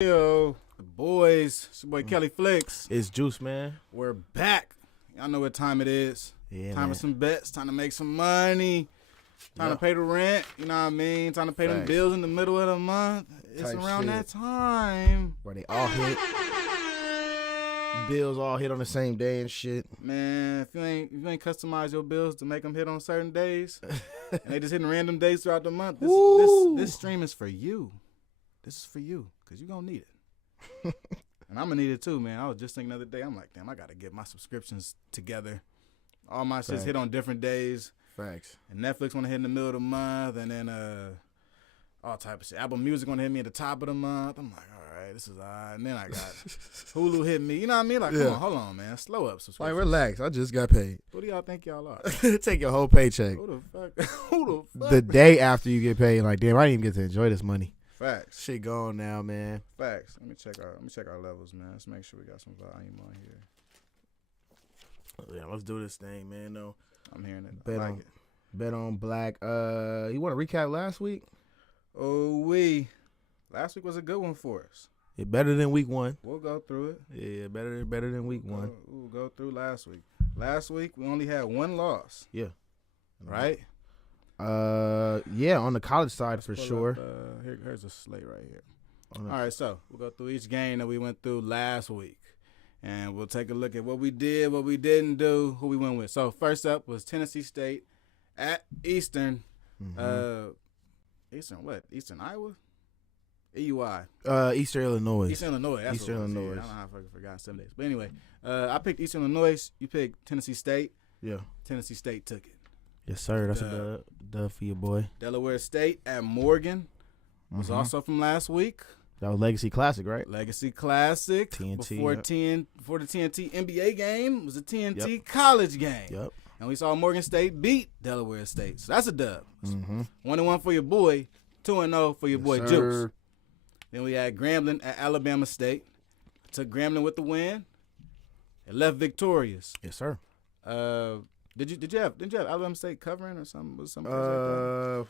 Yo, the boys, it's your boy Kelly Flicks. It's Juice, man. We're back. Y'all know what time it is. Yeah, time man. for some bets, time to make some money, time to pay the rent, you know what I mean? Time to pay them Facts. bills in the middle of the month. It's Type around shit. that time. Where they all hit. Bills all hit on the same day and shit. Man, if you ain't customize your bills to make them hit on certain days, and they just hitting random days throughout the month, this stream is for you. This is for you, because you're going to need it. And I'm going to need it too, man. I was just thinking the other day, I'm like, damn, I got to get my subscriptions together. All my shit's hit on different days. Facts. And Netflix want to hit in the middle of the month, and then all type of shit. Apple Music want to hit me at the top of the month. I'm like, all right, this is all right. And then I got Hulu hit me. You know what I mean? Like, come on, hold on, man. Slow up subscription. Like, relax. I just got paid. Who do y'all think y'all are? Take your whole paycheck. Who the fuck? Who the fuck? The day after you get paid, like, damn, I didn't even get to enjoy this money. Facts. Shit gone now, man. Facts. Let me check our levels, man. Let's make sure we got some volume on here. Yeah, let's do this thing, man. No, I'm hearing it. Bet I like on it. Bet on Black. You want to recap last week? Oh, last week was a good one for us. It better than week one. We'll go through it. Yeah, better than week one. We'll go through last week. Last week we only had one loss. Yeah. Right? Yeah, on the college side for Pull sure. up, here's a slate right here. All right, so we'll go through each game that we went through last week. And we'll take a look at what we did, what we didn't do, who we went with. So first up was Tennessee State at Eastern. Eastern what? Eastern Iowa? EUI. Eastern Illinois. Eastern Illinois. That's Eastern what it was. Illinois. I don't know how I fucking forgot 7 days. But anyway, I picked Eastern Illinois. You picked Tennessee State. Yeah. Tennessee State took it. Yes, sir. That's a dub for your boy. Delaware State at Morgan was also from last week. That was Legacy Classic, right? Legacy Classic. TNT, Before yep. before the TNT NBA game was a TNT Yep. college game. Yep. And we saw Morgan State beat Delaware State. So that's a dub. Mm-hmm. 1-1 for your boy, 2-0 for your boy Yes, Juice. sir. Then we had Grambling at Alabama State. Took Grambling with the win. It left victorious. Yes, did you have Alabama State covering or something? Was something was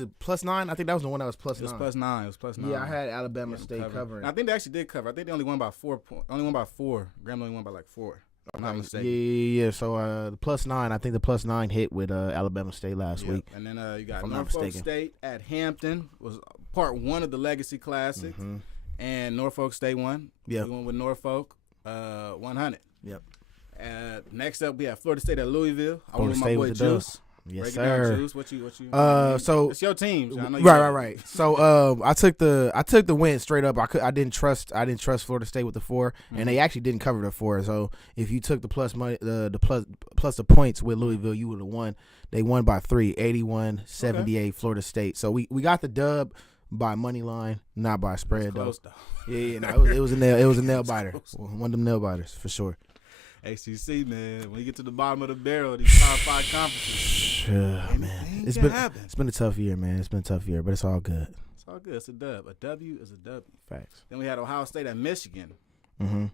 it +9? I think that was the one that was +9. It was +9. It was +9. Yeah, I had Alabama State covering. I think they actually did cover. I think they only won by 4 points. Only won by 4. Grambling only won by like 4. If I'm not mistaken. Yeah. So the +9, I think the +9 hit with Alabama State last week. And then you got if I'm not Norfolk mistaken. State at Hampton was part 1 of the Legacy Classic, and Norfolk State won. Yeah, we went with Norfolk 100. Yep. Next up we have Florida State at Louisville. I went with my State boy with the Juice. Yes, Break it down, sir. Juice. What you? So it's your team. I know you right. So I took the win straight up. I didn't trust Florida State with the 4, and they actually didn't cover the 4. So if you took the plus money, the plus the points with Louisville, you would have won. They won by 3, 81-78 Florida State. So we got the dub by money line, not by spread though. Yeah, no, it was a nail biter. One of them nail biters for sure. ACC, man. When you get to the bottom of the barrel, these Power 5 conferences, man, it's been a tough year, man. It's been a tough year, but it's all good. It's all good. It's a dub. A W is a W. Facts. Then we had Ohio State at Michigan. Mm-hmm.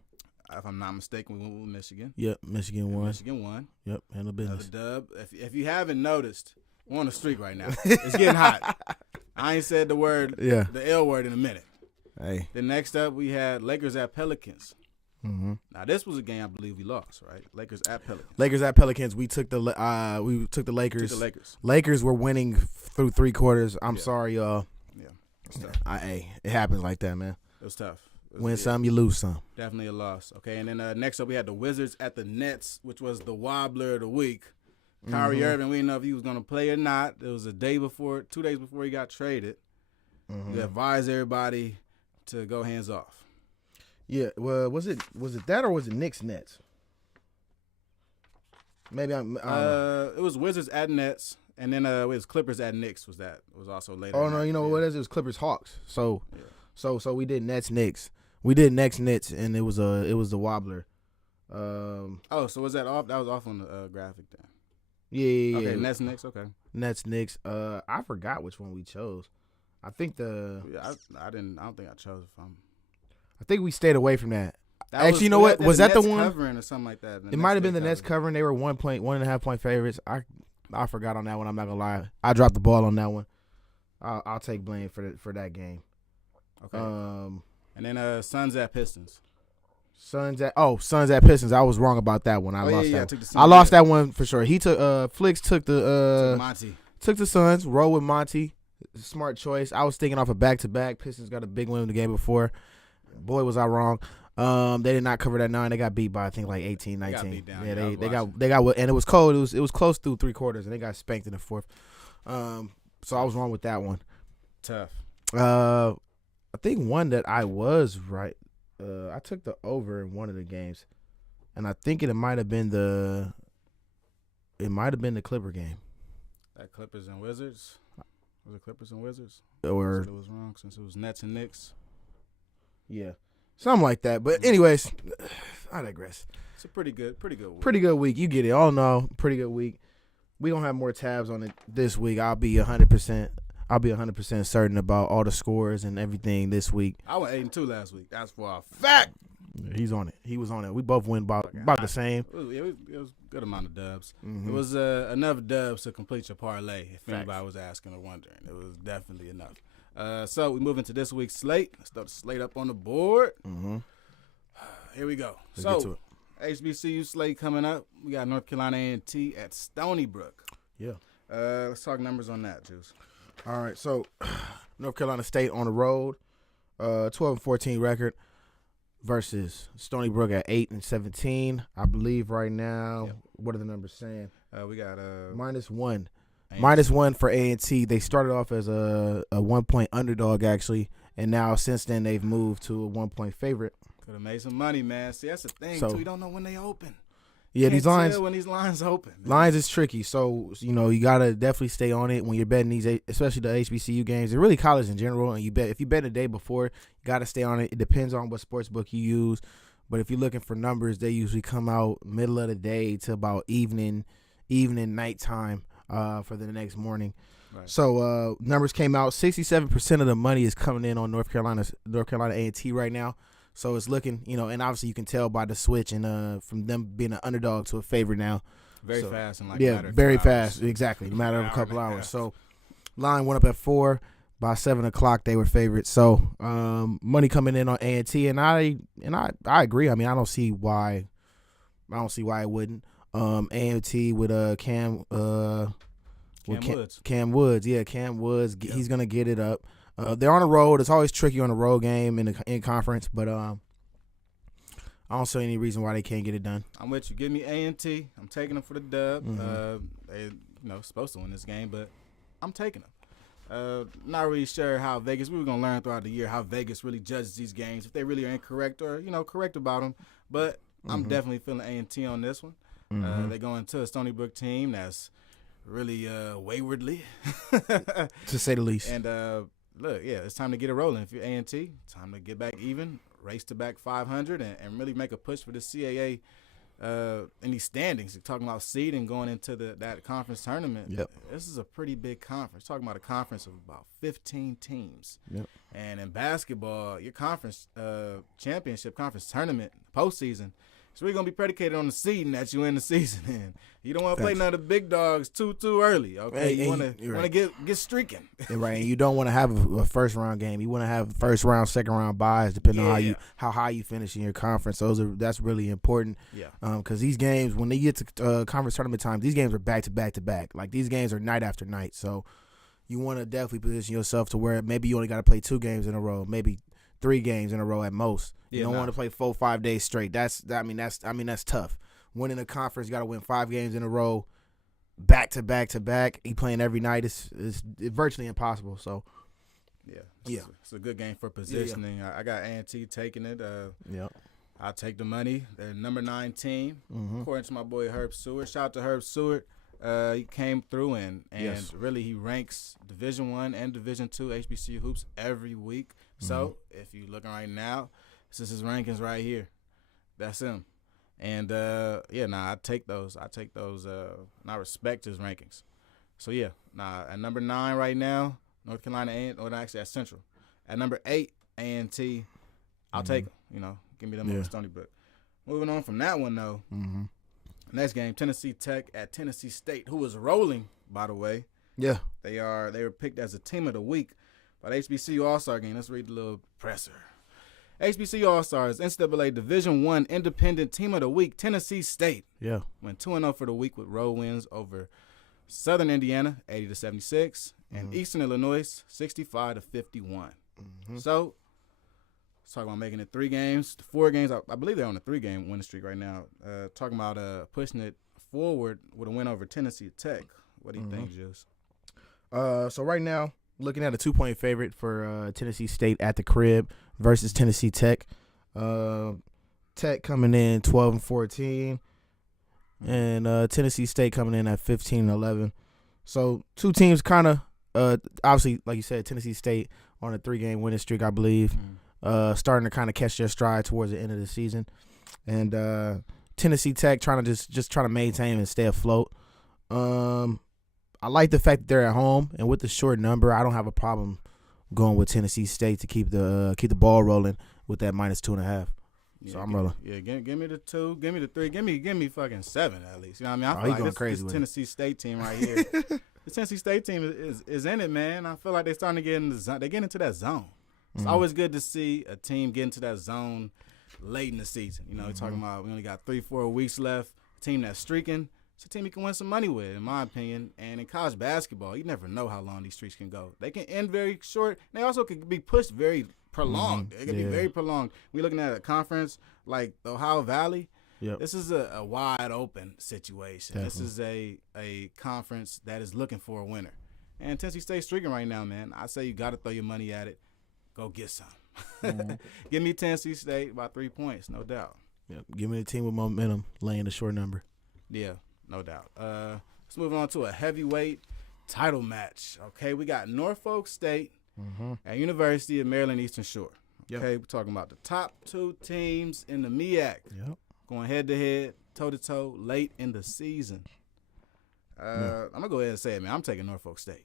If I'm not mistaken, we went with Michigan. Yep, Michigan won. Michigan won. Yep, handle business. Another dub. If you haven't noticed, we're on a streak right now. It's getting hot. I ain't said the L word in a minute. Hey. Then next up, we had Lakers at Pelicans. Mm-hmm. Now this was a game I believe we lost, right? Lakers at Pelicans. Lakers at Pelicans. We took the Lakers. Took the Lakers. Lakers were winning through 3 quarters. I'm sorry, y'all. Yeah, it was tough. It happens like that, man. It was tough. Win some, you lose some. Definitely a loss. Okay, and then next up we had the Wizards at the Nets, which was the wobbler of the week. Kyrie Irving, we didn't know if he was going to play or not. It was 2 days before he got traded. You advised everybody to go hands off. Yeah, well, was it that or was it Knicks Nets? Maybe I don't know. It was Wizards at Nets, and then it was Clippers at Knicks. Was also later? Oh no, you know what it is? It was Clippers Hawks. So we did Nets Knicks. We did Nets, and it was the wobbler. So was that off? That was off on the graphic then. Yeah. Okay, Nets Knicks. Okay. Nets Knicks. I forgot which one we chose. I think I don't think I chose it from. I think we stayed away from that. Actually, you know what? Was that the one? Covering or something like that. It might have been the Nets covering. They were 1.5 point favorites. I forgot on that one. I'm not gonna lie. I dropped the ball on that one. I'll take blame for that game. Okay. And then Suns at Pistons. Suns at Pistons. I was wrong about that one. I lost that. I took the Suns. I lost that one for sure. He took Flicks took the Monty. Took the Suns. Roll with Monty. Smart choice. I was thinking off a back-to-back. Pistons got a big win in the game before. Boy, was I wrong. They did not cover that 9. They got beat by I think like 18, 19. They got beat down. Yeah, they got and it was cold. It was close through 3 quarters and they got spanked in the 4th. So I was wrong with that one. Tough. I think one that I was right. I took the over in one of the games, and I think it might have been the Clipper game. That Clippers and Wizards. Was it Clippers and Wizards? Or it was wrong since it was Nets and Knicks. Yeah, something like that. But anyways, I digress. It's a pretty good week. Pretty good week. You get it. All in all, pretty good week. We don't have more tabs on it this week. I'll be 100% certain about all the scores and everything this week. I went 8-2 last week. That's for a fact. He's on it. He was on it. We both went about the same. It was a good amount of dubs. Mm-hmm. It was enough dubs to complete your parlay, if anybody was asking or wondering. It was definitely enough. So we move into this week's slate. Let's throw the slate up on the board. Mm-hmm. Here we go. Let's get to it. HBCU slate coming up. We got North Carolina A&T at Stony Brook. Yeah. Let's talk numbers on that, Juice. All right. So North Carolina State on the road, 12-14 record versus Stony Brook at 8-17. I believe right now. Yep. What are the numbers saying? We got -1. -1 for A&T. They started off as a 1-point underdog actually, and now since then they've moved to a 1-point favorite. Could have made some money, man. See, that's the thing too. You don't know when they open. Yeah, these lines when these lines open. Man. Lines is tricky, so you gotta definitely stay on it when you're betting these, especially the HBCU games and really college in general. And if you bet a day before, you gotta stay on it. It depends on what sports book you use, but if you're looking for numbers, they usually come out middle of the day to about evening, nighttime for the next morning. Right. So numbers came out. 67% of the money is coming in on North Carolina A&T right now. So it's looking, and obviously you can tell by the switch and from them being an underdog to a favorite now. Very fast and very fast, exactly. Matter of a couple hours. So line went up at 4. By 7 o'clock they were favorites. So money coming in on A&T, and I agree. I mean, I don't see why it wouldn't. A&T with Cam Woods. Cam Woods, yeah, Cam Woods. Yep. He's gonna get it up. They're on the road. It's always tricky on a road game in conference, but I don't see any reason why they can't get it done. I'm with you. Give me A&T. I'm taking them for the dub. Mm-hmm. They supposed to win this game, but I'm taking them. Not really sure how Vegas. We were gonna learn throughout the year how Vegas really judges these games, if they really are incorrect or correct about them. But I'm definitely feeling A&T on this one. They go into a Stony Brook team that's really waywardly, to say the least. And look, yeah, it's time to get it rolling. If you're A&T, time to get back even, race to back 500, and really make a push for the CAA in these standings. You're talking about seeding going into that conference tournament. Yep. This is a pretty big conference. Talking about a conference of about 15 teams. Yep. And in basketball, your conference championship conference tournament postseason, it's really gonna be predicated on the seeding that you in the season. And you don't want to play none of the big dogs too early. Okay, you want to get streaking. Right, and you don't want to have a first round game. You want to have first round, second round buys, depending on how high you finish in your conference. That's really important. Yeah. Because these games, when they get to conference tournament time, these games are back to back to back. Like these games are night after night. So you want to definitely position yourself to where maybe you only got to play 2 games in a row, maybe 3 games in a row at most. You don't want to play 4-5 days straight. That's tough. Winning a conference, you got to win 5 games in a row, back to back to back. You playing every night is virtually impossible. So, it's a good game for positioning. I got A&T taking it. I'll take the money. They're number 9 team, according to my boy Herb Seward. Shout out to Herb Seward. He came through and really he ranks Division I and Division II HBCU hoops every week. So if you're looking right now, this is his rankings right here. That's him. And I take those. And I respect his rankings. So at number 9 right now, North Carolina actually at Central. At number 8, A&T, I'll take them. Give me them over Stony Brook. Moving on from that one though. Next game, Tennessee Tech at Tennessee State, who is rolling, by the way. Yeah. They were picked as a team of the week About HBCU All-Star game. Let's read the little presser. HBCU All-Stars, NCAA Division I Independent Team of the Week, Tennessee State. Yeah. Went 2-0 for the week with road wins over Southern Indiana, 80-76, and Eastern Illinois, 65-51. So, let's talk about making it 3 games. 4 games, I believe they're on a 3-game winning streak right now. Talking about pushing it forward with a win over Tennessee Tech. What do you think, Juice? So right now, looking at a 2-point favorite for Tennessee State at the crib versus Tennessee Tech. Tech coming in 12-14, and Tennessee State coming in at 15-11. So 2 teams kind of obviously, like you said, Tennessee State on a 3-game winning streak, I believe, starting to kind of catch their stride towards the end of the season, and Tennessee Tech trying to just trying to maintain and stay afloat. I like the fact that they're at home, and with the short number, I don't have a problem going with Tennessee State to keep the ball rolling with that -2.5. Yeah, so I'm rolling. Yeah, give me the 2, give me the 3, give me fucking 7 at least. You know what I mean? I feel going like crazy this Tennessee State team right here. The Tennessee State team is in it, man. I feel like they're starting to get in the zone. They get into that zone. It's always good to see a team get into that zone late in the season. You know, we're talking about we only got 3-4 weeks left. A team that's streaking. It's a team you can win some money with, in my opinion. And in college basketball, you never know how long these streaks can go. They can end very short. They also can be pushed very prolonged. It can be very prolonged. We're looking at a conference like the Ohio Valley. Yep. This is a wide open situation. Definitely. This is a conference that is looking for a winner. And Tennessee State's streaking right now, man. I say you got to throw your money at it. Go get some. Give me Tennessee State by 3 points, no doubt. Yep. Give me a team with momentum, laying the short number. Yeah, no doubt. Let's move on to a heavyweight title match. Okay, we got Norfolk State at University of Maryland Eastern Shore. Okay, we're talking about the top 2 teams in the MEAC. Yep. Going head-to-head, toe-to-toe, late in the season. I'm going to go ahead and say it, man. I'm taking Norfolk State.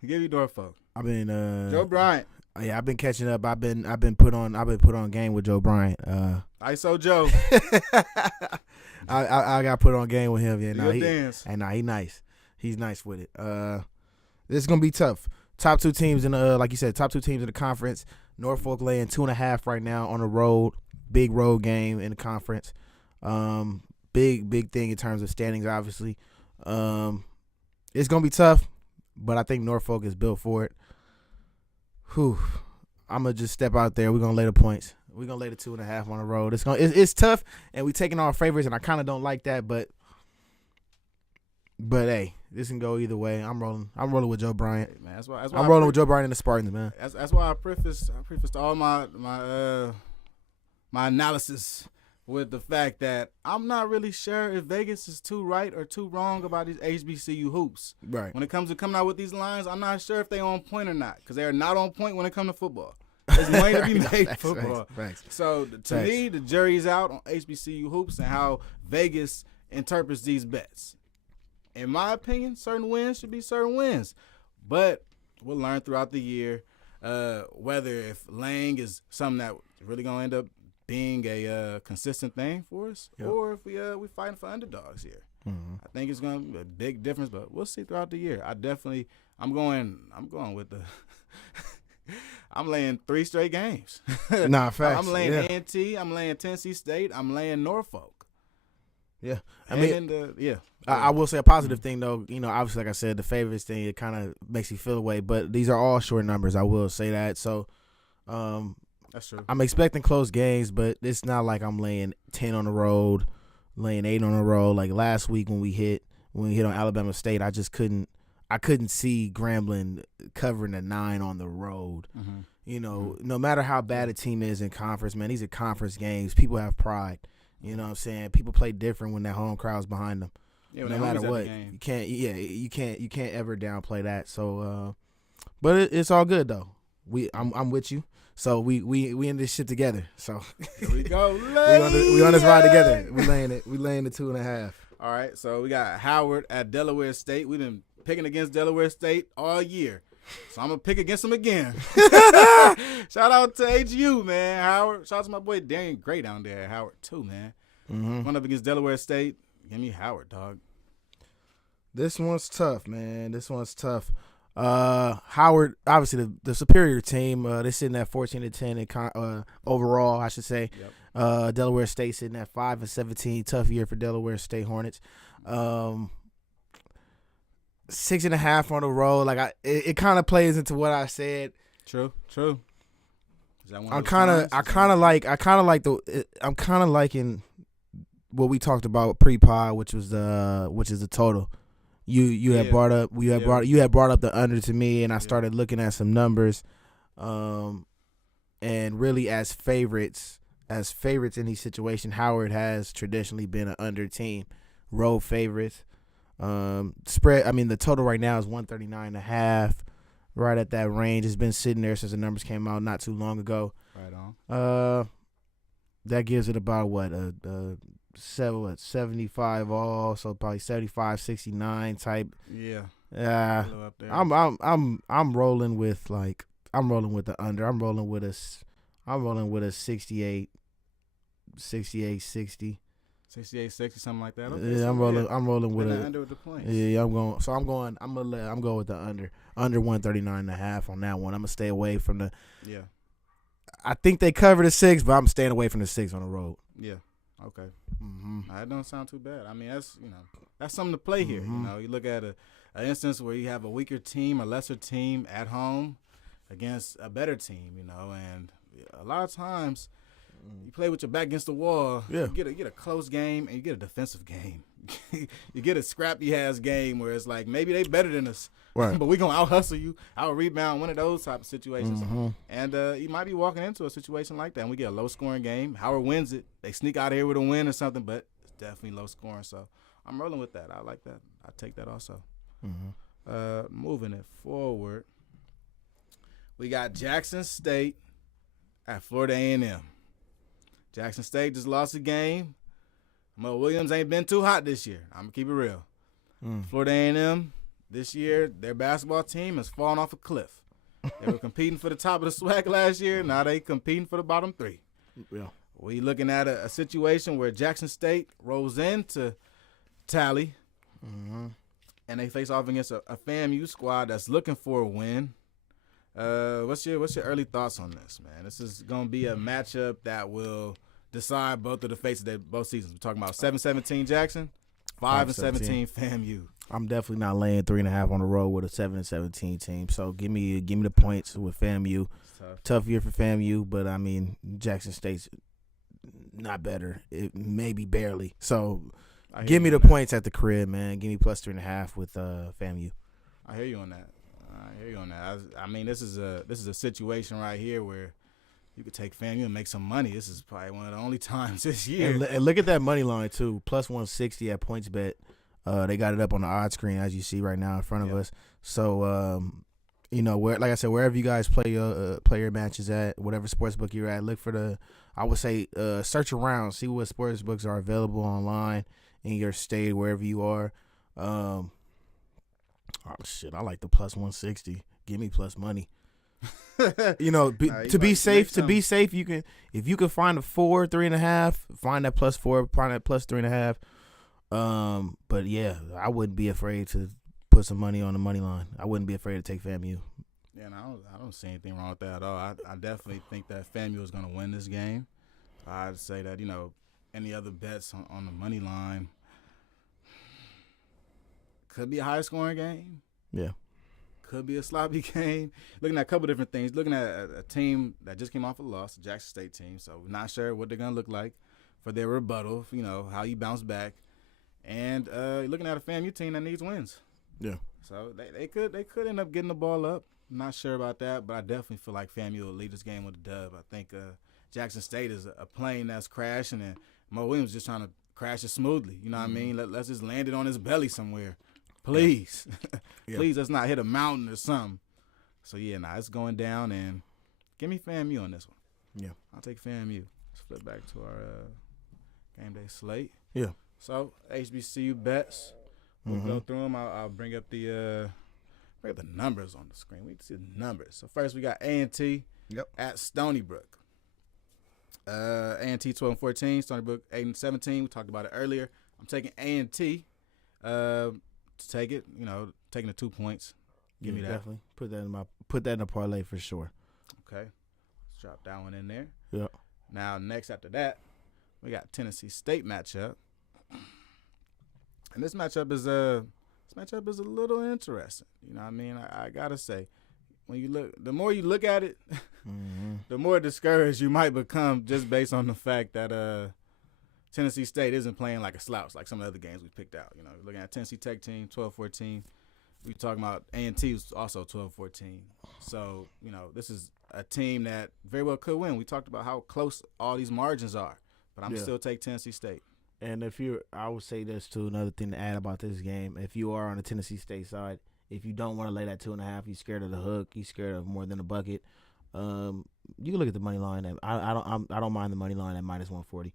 Give you Norfolk. I've been Joe Bryant. Yeah, I've been catching up. I've been put on game with Joe Bryant. ISO Joe. I got put on game with him. Yeah, he nice. He's nice with it. This is gonna be tough. Top 2 teams in the like you said, top 2 teams in the conference. Norfolk laying 2.5 right now on the road. Big road game in the conference. Big thing in terms of standings, obviously. It's gonna be tough, but I think Norfolk is built for it. I'm gonna just step out there. We're gonna lay the points. We're gonna lay the 2.5 on the road. It's tough, and we taking our favorites, and I kind of don't like that, but hey, this can go either way. I'm rolling with Joe Bryant. Hey, man, that's why I'm rolling with Joe Bryant and the Spartans, man. That's why I prefaced all my analysis with the fact that I'm not really sure if Vegas is too right or too wrong about these HBCU hoops. Right. When it comes to coming out with these lines, I'm not sure if they on point or not, because they are not on point when it comes to football. There's money to be made in football. Facts. So to me, the jury's out on HBCU hoops and how Vegas interprets these bets. In my opinion, certain wins should be certain wins, but we'll learn throughout the year whether if Lang is something that really gonna end up being a consistent thing for us, or if we fighting for underdogs here. I think it's gonna be a big difference, but we'll see throughout the year. I'm going with the. I'm laying 3 straight games. Nah, facts. I'm laying A&T. I'm laying Tennessee State. I'm laying Norfolk. Yeah, I will say a positive thing though. You know, obviously, like I said, the favorites thing, it kind of makes you feel away. But these are all short numbers. I will say that. So, that's true. I'm expecting close games, but it's not like I'm laying 10 on the road, laying 8 on the road. Like last week when we hit on Alabama State, I just couldn't see Grambling covering a 9 on the road. You know, no matter how bad a team is in conference, man, these are conference games. People have pride. You know what I'm saying? People play different when that home crowd's behind them. Yeah, no matter what, you can't ever downplay that. So, but it's all good though. I'm with you. So we in this shit together. So here we go. we on this ride together. We laying the 2.5. All right. So we got Howard at Delaware State. We've been picking against Delaware State all year. So I'm gonna pick against them again. Shout out to HU, man. Howard. Shout out to my boy Darian Gray down there at Howard too, man. Going up against Delaware State. Give me Howard, dog. This one's tough, man. This one's tough. Howard, obviously the superior team. They're sitting at 14-10 in overall, I should say. Yep. Delaware State sitting at 5-17. Tough year for Delaware State Hornets. 6.5 on the road. Like it kind of plays into what I said. True. Is that one I'm of those kind times? I'm kind of liking what we talked about pre-pod, which is the total. You had brought up the under to me, and I started looking at some numbers, and really as favorites in these situations, Howard has traditionally been an under team, road favorites. Spread. I mean, the total right now is 139.5, right at that range. It's been sitting there since the numbers came out not too long ago. Right on. That gives it about 75 all, so probably 75-69 type. Yeah. Up there. I'm rolling with the under. I'm rolling with a 68 60. 68, 60, something like that. Okay, Yeah, so I'm rolling with the a under with the points. Yeah, I'm going with the under 139.5 on that one. I'm gonna stay away from the. Yeah. I think they cover the 6, but I'm staying away from the 6 on the road. Yeah. Okay. Mm-hmm. That don't sound too bad. I mean, that's something to play here. Mm-hmm. You look at an instance where you have a weaker team, a lesser team at home against a better team. And a lot of times you play with your back against the wall. Yeah. You get a close game and you get a defensive game. You get a scrappy ass game where it's like maybe they better than us, right? But we gonna out hustle you, out rebound, one of those type of situations. Mm-hmm. And you might be walking into a situation like that, and we get a low scoring game. Howard wins it. They sneak out of here with a win or something, but it's definitely low scoring. So I'm rolling with that. I like that. I take that also. Mm-hmm. Moving it forward, we got Jackson State at Florida A&M. Jackson State just lost a game. Mo Williams ain't been too hot this year. I'm going to keep it real. Florida A&M, this year, their basketball team has fallen off a cliff. They were competing for the top of the SWAC last year. Now they competing for the bottom 3. Yeah. We looking at a situation where Jackson State rolls into Tally, and they face off against a FAMU squad that's looking for a win. What's your early thoughts on this, man? This is going to be a matchup that will decide both of the faces of both seasons. We're talking about 7-17 Jackson, 5-17 FAMU. I'm definitely not laying 3.5 on the road with a 7-17 team. So give me the points with FAMU. Tough year for FAMU, but I mean Jackson State's not better. It maybe barely. So give me the points at the crib, man. Give me plus 3.5 with FAMU. I hear you on that. I mean, this is a situation right here where you could take FAMU and make some money. This is probably one of the only times this year. And look at that money line too, plus 160 at PointsBet. They got it up on the odds screen as you see right now in front of us. So like I said, wherever you guys play your matches at, whatever sportsbook you're at, look for I would say search around, see what sportsbooks are available online in your state, wherever you are. I like the plus 160. Give me plus money. To be safe, you can, if you can find a 4, 3.5, find that plus 4, find that plus 3.5. But yeah, I wouldn't be afraid to put some money on the money line. I wouldn't be afraid to take FAMU. Yeah, and I don't see anything wrong with that at all. I definitely think that FAMU is going to win this game. I'd say that any other bets on the money line could be a high scoring game. Yeah. Could be a sloppy game. Looking at a couple different things. Looking at a team that just came off a loss, the Jackson State team. So we're not sure what they're going to look like for their rebuttal, how you bounce back. And looking at a FAMU team that needs wins. Yeah. So they could end up getting the ball up. I'm not sure about that, but I definitely feel like FAMU will lead this game with a dub. I think Jackson State is a plane that's crashing, and Mo Williams just trying to crash it smoothly. You know what I mean? Let's just land it on his belly somewhere. Please. Yeah. Please, let's not hit a mountain or something. So, yeah, it's going down, and give me FAMU on this one. Yeah. I'll take FAMU. Let's flip back to our game day slate. Yeah. So, HBCU bets. We'll go through them. I'll bring up the numbers on the screen. We can see the numbers. So, first we got A&T at Stony Brook. A&T 12-14, Stony Brook 8-17. We talked about it earlier. I'm taking A&T to take it, taking the 2 points. Give me that. Definitely put that in a parlay for sure. Okay, let's drop that one in there. Yeah. Now next after that, we got Tennessee State matchup, and this matchup is a little interesting. You know what I mean? I gotta say, when you look, the more you look at it, the more discouraged you might become just based on the fact that Tennessee State isn't playing like a slouch like some of the other games we picked out. You know, looking at Tennessee Tech team 12-14. We talking about A&T was also 12-14. So, you know, this is a team that very well could win. We talked about how close all these margins are, but I'm still take Tennessee State. And I would say this too, another thing to add about this game. If you are on the Tennessee State side, if you don't want to lay that 2.5, you're scared of the hook, you're scared of more than a bucket. You can look at the money line. I don't mind the money line at -140.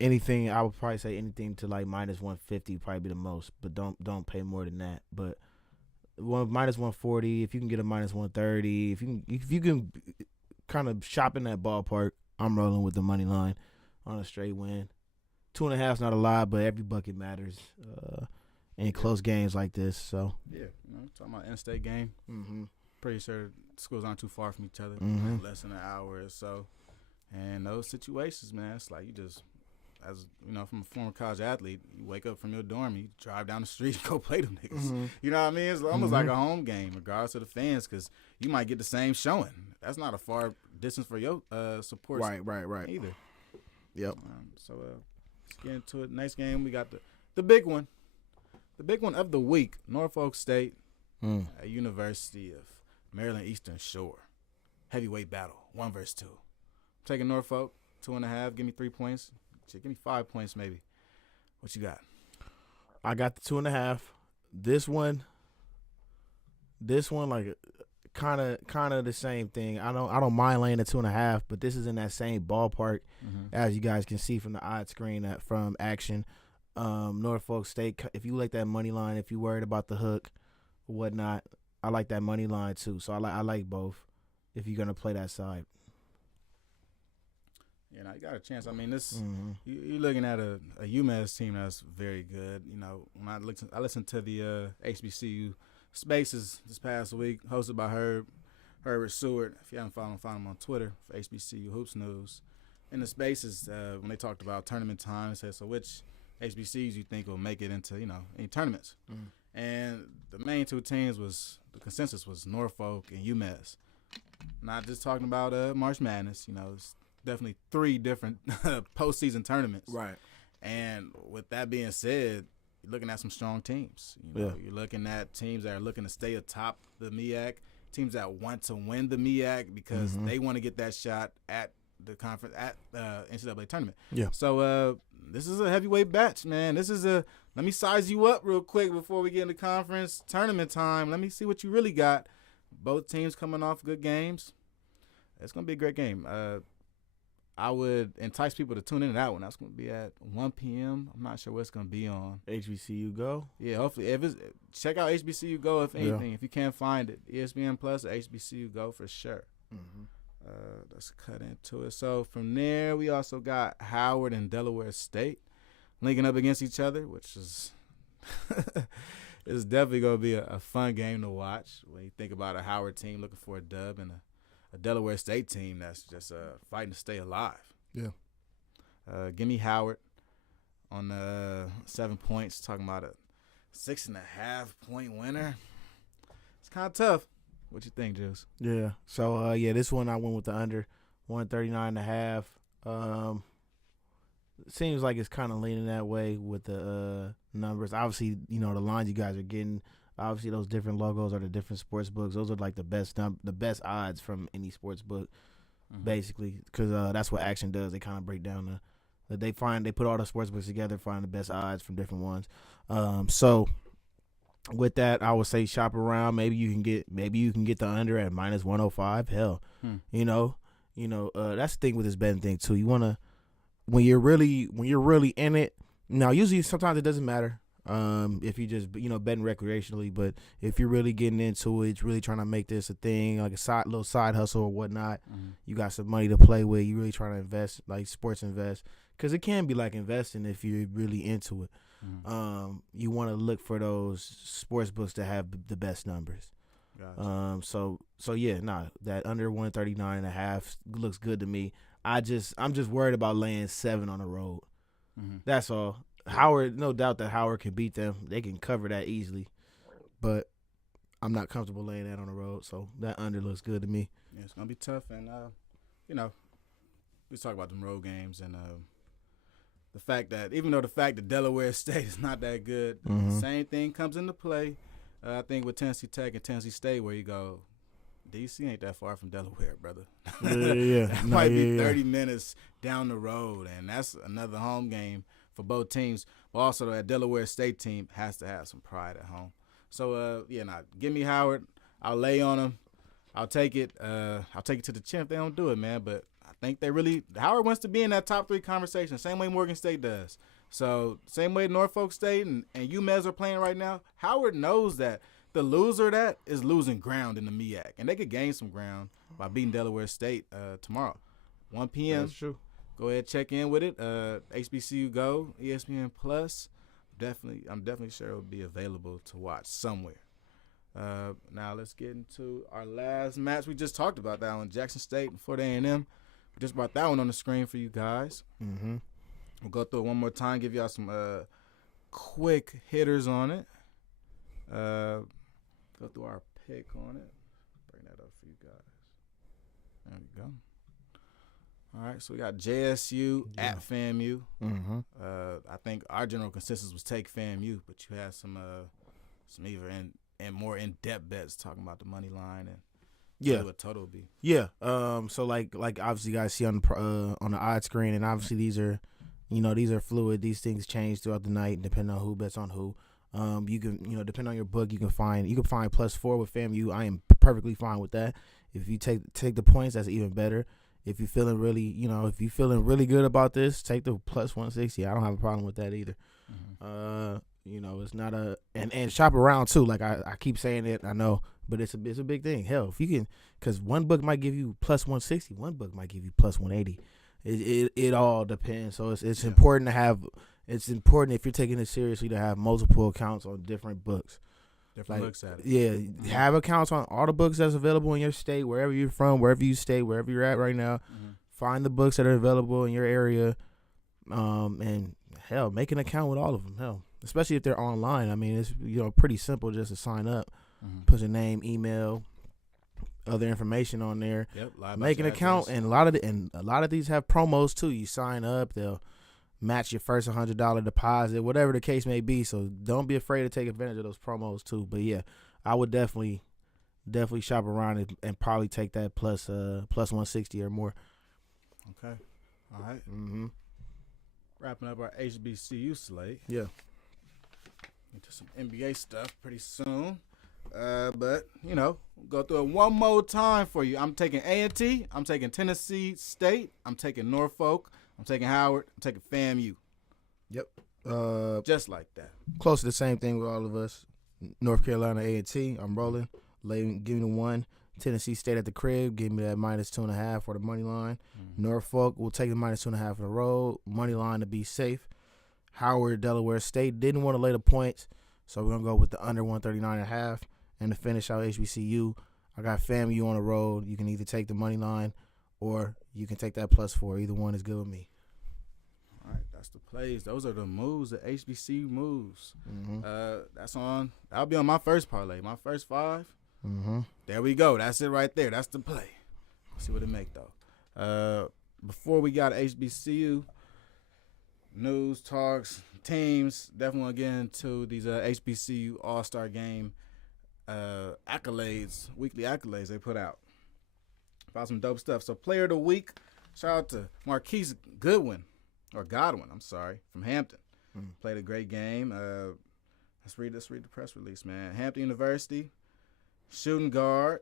Anything, I would probably say anything to like -150 probably be the most, but don't pay more than that. But -140, if you can get a -130, if you can kind of shop in that ballpark, I'm rolling with the money line on a straight win. 2.5 is not a lot, but every bucket matters in close games like this. So yeah, you know, talking about in-state game. Pretty sure schools aren't too far from each other, less than an hour or so. And those situations, man, it's like you just, as you know, from a former college athlete, you wake up from your dorm, you drive down the street, and go play them niggas. You know what I mean? It's almost like a home game, regardless of the fans, because you might get the same showing. That's not a far distance for your support. Right. Either. Yep. So let's get into it. Next game, we got the big one. The big one of the week, Norfolk State, a University of Maryland Eastern Shore. Heavyweight battle, 1 versus 2. I'm taking Norfolk, 2.5. Give me 3 points. Shit, give me 5 points maybe. What you got? I got the 2.5. This one, like kind of the same thing. I don't mind laying the 2.5, but this is in that same ballpark as you guys can see from the odd screen from Action. Norfolk State. If you like that money line, if you worried about the hook, or whatnot, I like that money line too. So I like both. If you're gonna play that side. You know, you got a chance. I mean, this you're looking at a UMass team that's very good. You know, when I listened to the HBCU Spaces this past week, hosted by Herbert Seward. If you haven't followed him, find him on Twitter for HBCU Hoops News. In the Spaces, when they talked about tournament time, they said, so which HBCUs you think will make it into, you know, any tournaments? And the main two teams the consensus was Norfolk and UMass. Not just talking about March Madness, you know, it's definitely 3 different postseason tournaments. Right. And with that being said, you're looking at some strong teams. You know, you're looking at teams that are looking to stay atop the MEAC, teams that want to win the MEAC because they want to get that shot at the conference, at NCAA tournament. Yeah. So this is a heavyweight batch, man. Let me size you up real quick before we get into conference tournament time. Let me see what you really got. Both teams coming off good games. It's going to be a great game. I would entice people to tune into that one. That's going to be at 1 p.m. I'm not sure what it's going to be on. HBCU Go? Yeah, hopefully. Check out HBCU Go, if anything. Yeah. If you can't find it. ESPN Plus or HBCU Go for sure. Let's cut into it. So from there, we also got Howard and Delaware State linking up against each other, which is it's definitely going to be a fun game to watch when you think about a Howard team looking for a dub and a Delaware State team that's just fighting to stay alive. Yeah. Give me Howard on 7 points, talking about a 6.5 point winner. It's kind of tough. What you think, Juice? Yeah. So, this one I went with the under 139.5. Seems like it's kind of leaning that way with the numbers. Obviously, you know, the lines you guys are getting, obviously those different logos are the different sports books. Those are like the best odds from any sports book, basically, because that's what Action does. They kind of break down they put all the sports books together, find the best odds from different ones. So with that, I would say shop around. Maybe you can get the under at -105. Hell, you know, that's the thing with this betting thing too. You wanna when you're really in it. Now, usually sometimes it doesn't matter. If you just betting recreationally, but if you're really getting into it, really trying to make this a thing, like a little side hustle or whatnot, you got some money to play with. You really trying to invest, like sports invest, because it can be like investing if you're really into it. You want to look for those sports books that have the best numbers. Gotcha. So yeah, that under 139.5 looks good to me. I'm just worried about laying 7 on the road. Mm-hmm. That's all. Howard, no doubt that Howard can beat them. They can cover that easily, but I'm not comfortable laying that on the road. So that under looks good to me. Yeah, it's gonna be tough, and we talk about them road games and the fact that Delaware State is not that good, Mm-hmm. same thing comes into play. I think with Tennessee Tech and Tennessee State, where you go, DC ain't that far from Delaware, brother. Yeah. That might be 30 minutes down the road, and that's another home game for both teams. But also, that Delaware State team has to have some pride at home. So, give me Howard. I'll lay on him. I'll take it. I'll take it to the chin if they don't do it, man. But I think Howard wants to be in that top 3 conversation, same way Morgan State does. So, same way Norfolk State and UMES are playing right now, Howard knows that the loser of that is losing ground in the MEAC. And they could gain some ground by beating Delaware State tomorrow. 1 p.m. That's true. Go ahead, check in with it. HBCU Go, ESPN Plus. I'm definitely sure it will be available to watch somewhere. Now let's get into our last match. We just talked about that one, Jackson State and Florida A&M. We just brought that one on the screen for you guys. Mm-hmm. We'll go through it one more time, give y'all some quick hitters on it. Go through our pick on it. Bring that up for you guys. There we go. All right, so we got JSU at FAMU. Mm-hmm. I think our general consensus was take FAMU, but you had some either and more in-depth bets talking about the money line and what total would be. Yeah. So like obviously you guys see on the odd screen, and obviously these are fluid. These things change throughout the night depending on who bets on who. You can depending on your book, you can find +4 with FAMU. I am perfectly fine with that. If you take the points, that's even better. If you're feeling really good about this, take the +160. I don't have a problem with that either. Mm-hmm. It's not and shop around too. Like I keep saying it, I know, but it's a big thing. Hell, if you can, because one book might give you +160, one book might give you +180. It all depends. So it's important to have. It's important if you're taking it seriously to have multiple accounts on different books. Different books at it. Yeah, have accounts on all the books that's available in your state, wherever you're from, wherever you stay, wherever you're at right now. Mm-hmm. Find the books that are available in your area, and hell, make an account with all of them. Hell, especially if they're online. I mean, it's pretty simple just to sign up, put your name, email, other information on there. Yep, make an account, and a lot of these have promos too. You sign up, they'll match your first $100 deposit, whatever the case may be. So don't be afraid to take advantage of those promos too. But yeah, I would definitely shop around and probably take that plus 160 or more. Okay. All right. Mm-hmm. Wrapping up our HBCU slate. Yeah. Into some NBA stuff pretty soon. But go through it one more time for you. I'm taking A&T. I'm taking Tennessee State. I'm taking Norfolk. I'm taking Howard. I'm taking FAMU. Yep. Just like that. Close to the same thing with all of us. North Carolina A&T. I'm rolling. Give me the 1. Tennessee State at the crib. Give me that -2.5 for the money line. Mm-hmm. Norfolk will take the -2.5 for the road. Money line to be safe. Howard, Delaware State didn't want to lay the points, so we're gonna go with the under 139.5. And to finish out HBCU, I got FAMU on the road. You can either take the money line or you can take that +4. Either one is good with me. All right, that's the plays. Those are the moves, the HBCU moves. Mm-hmm. That'll be on my first parlay, my first 5. Mm-hmm. There we go. That's it right there. That's the play. Let's see what it make though. Before we got HBCU news, talks, teams, definitely want to get into these HBCU All-Star Game accolades, weekly accolades they put out. About some dope stuff. So player of the week, shout out to Marquise Godwin, from Hampton. Played a great game. Let's read the press release, man. Hampton University, shooting guard,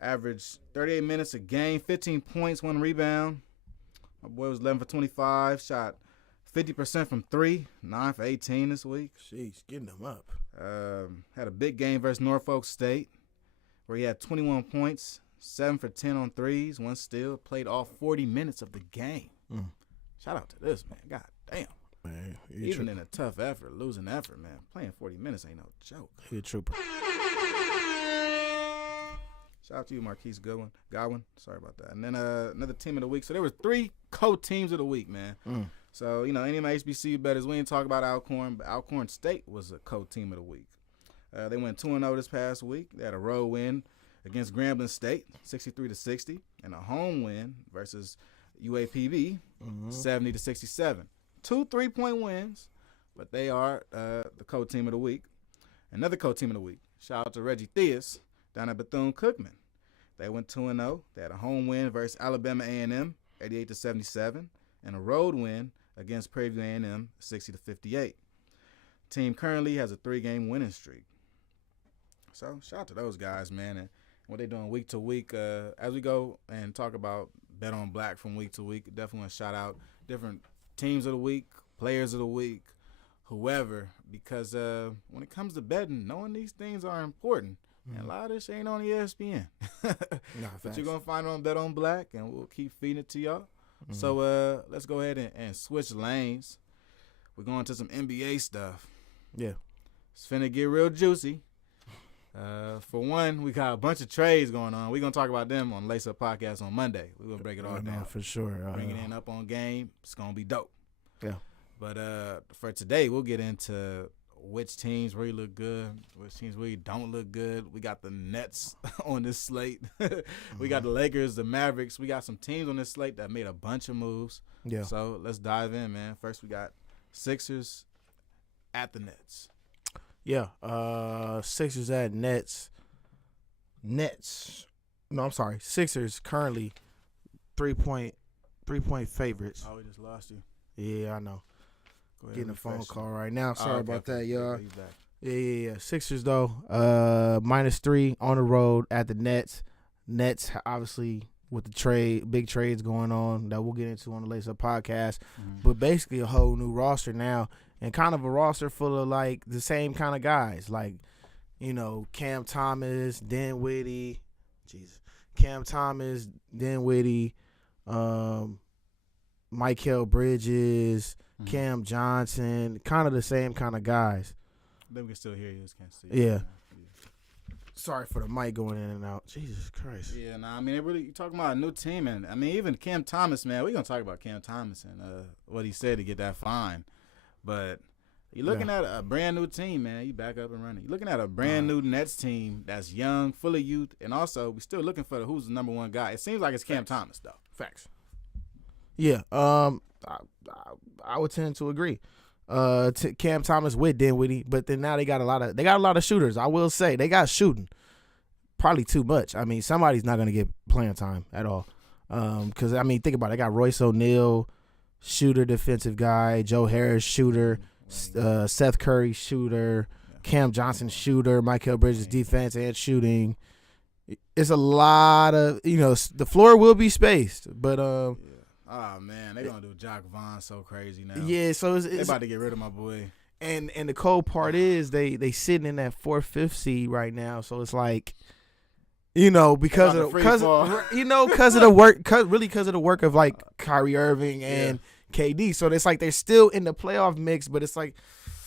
averaged 38 minutes a game, 15 points, 1 rebound. My boy was 11 for 25, shot 50% from 3, 9 for 18 this week. Jeez, getting them up. Had a big game versus Norfolk State where he had 21 points, 7 for 10 on threes, 1 steal, played all 40 minutes of the game. Shout out to this, man. God damn. Man, even in a tough effort, losing effort, man, playing 40 minutes ain't no joke. He a trooper. Shout out to you, Marquise Godwin. Sorry about that. And then another team of the week. So there were 3 co-teams of the week, man. So, you know, any of my HBCU bettors, we didn't talk about Alcorn, but Alcorn State was a co-team of the week. They went 2-0 this past week. They had a road win against Grambling State, 63-60, and a home win versus UAPB, 70-67. 2 3-point wins, but they are the co-team of the week. Another co-team of the week. Shout out to Reggie Theus down at Bethune-Cookman. They went 2-0. They had a home win versus Alabama A&M, 88-77, and a road win against Prairie View A&M, 60-58. Team currently has a 3-game winning streak. So shout out to those guys, man, and what they're doing week to week. As we go and talk about Bet on Black from week to week, definitely want to shout out different teams of the week, players of the week, whoever, because when it comes to betting, knowing these things are important. And a lot of this ain't on ESPN. But you're going to find it on Bet on Black, and we'll keep feeding it to y'all. So let's go ahead and switch lanes. We're going to some NBA stuff. Yeah. It's finna get real juicy. For one, we got a bunch of trades going on. We're going to talk about them on Lace Up Podcast on Monday. We're going to break it all down. For sure. Bring it in up on game. It's going to be dope. Yeah. But for today, we'll get into which teams really look good, which teams really don't look good. We got the Nets on this slate. We got the Lakers, the Mavericks. We got some teams on this slate that made a bunch of moves. Yeah. So let's dive in, man. First, we got Sixers at the Nets. Yeah. Sixers at Nets. Sixers currently 3-point favorites. Oh, we just lost you. Yeah, I know. Getting a phone call right now. Sorry about that, y'all. Yeah. Sixers, though, -3 on the road at the Nets. Nets, obviously, with the big trades going on that we'll get into on the Lace Up Podcast. But basically a whole new roster now, and kind of a roster full of, like, the same kind of guys. Like, you know, Cam Thomas, Dinwiddie. Michael Bridges, Cam Johnson, kind of the same kind of guys. Then we can still hear you, just can't see. Yeah. Sorry for the mic going in and out. Jesus Christ. Yeah, I mean, you're talking about a new team, and I mean, even Cam Thomas, man. We're gonna talk about Cam Thomas and what he said to get that fine, but you're looking at a brand new team, man. You back up and running. You're looking at a brand new Nets team that's young, full of youth, and also we're still looking for who's the number one guy. It seems like it's Cam Thomas, though. Facts. Yeah. I would tend to agree. Cam Thomas with Dinwiddie, but then now they got a lot of shooters. I will say they got shooting, probably too much. I mean, somebody's not gonna get playing time at all. Because I mean, think about it. They got Royce O'Neal, shooter, defensive guy. Joe Harris, shooter. Seth Curry, shooter. Cam Johnson, shooter. Michael Bridges, defense and shooting. It's a lot of, the floor will be spaced, but Oh man, they gonna do Jock Vaughn so crazy now. Yeah, so they about to get rid of my boy. And the cold part is they sitting in that 4th, 5th seed right now. So it's like, because of the work of like Kyrie Irving and KD. So it's like they're still in the playoff mix, but it's like,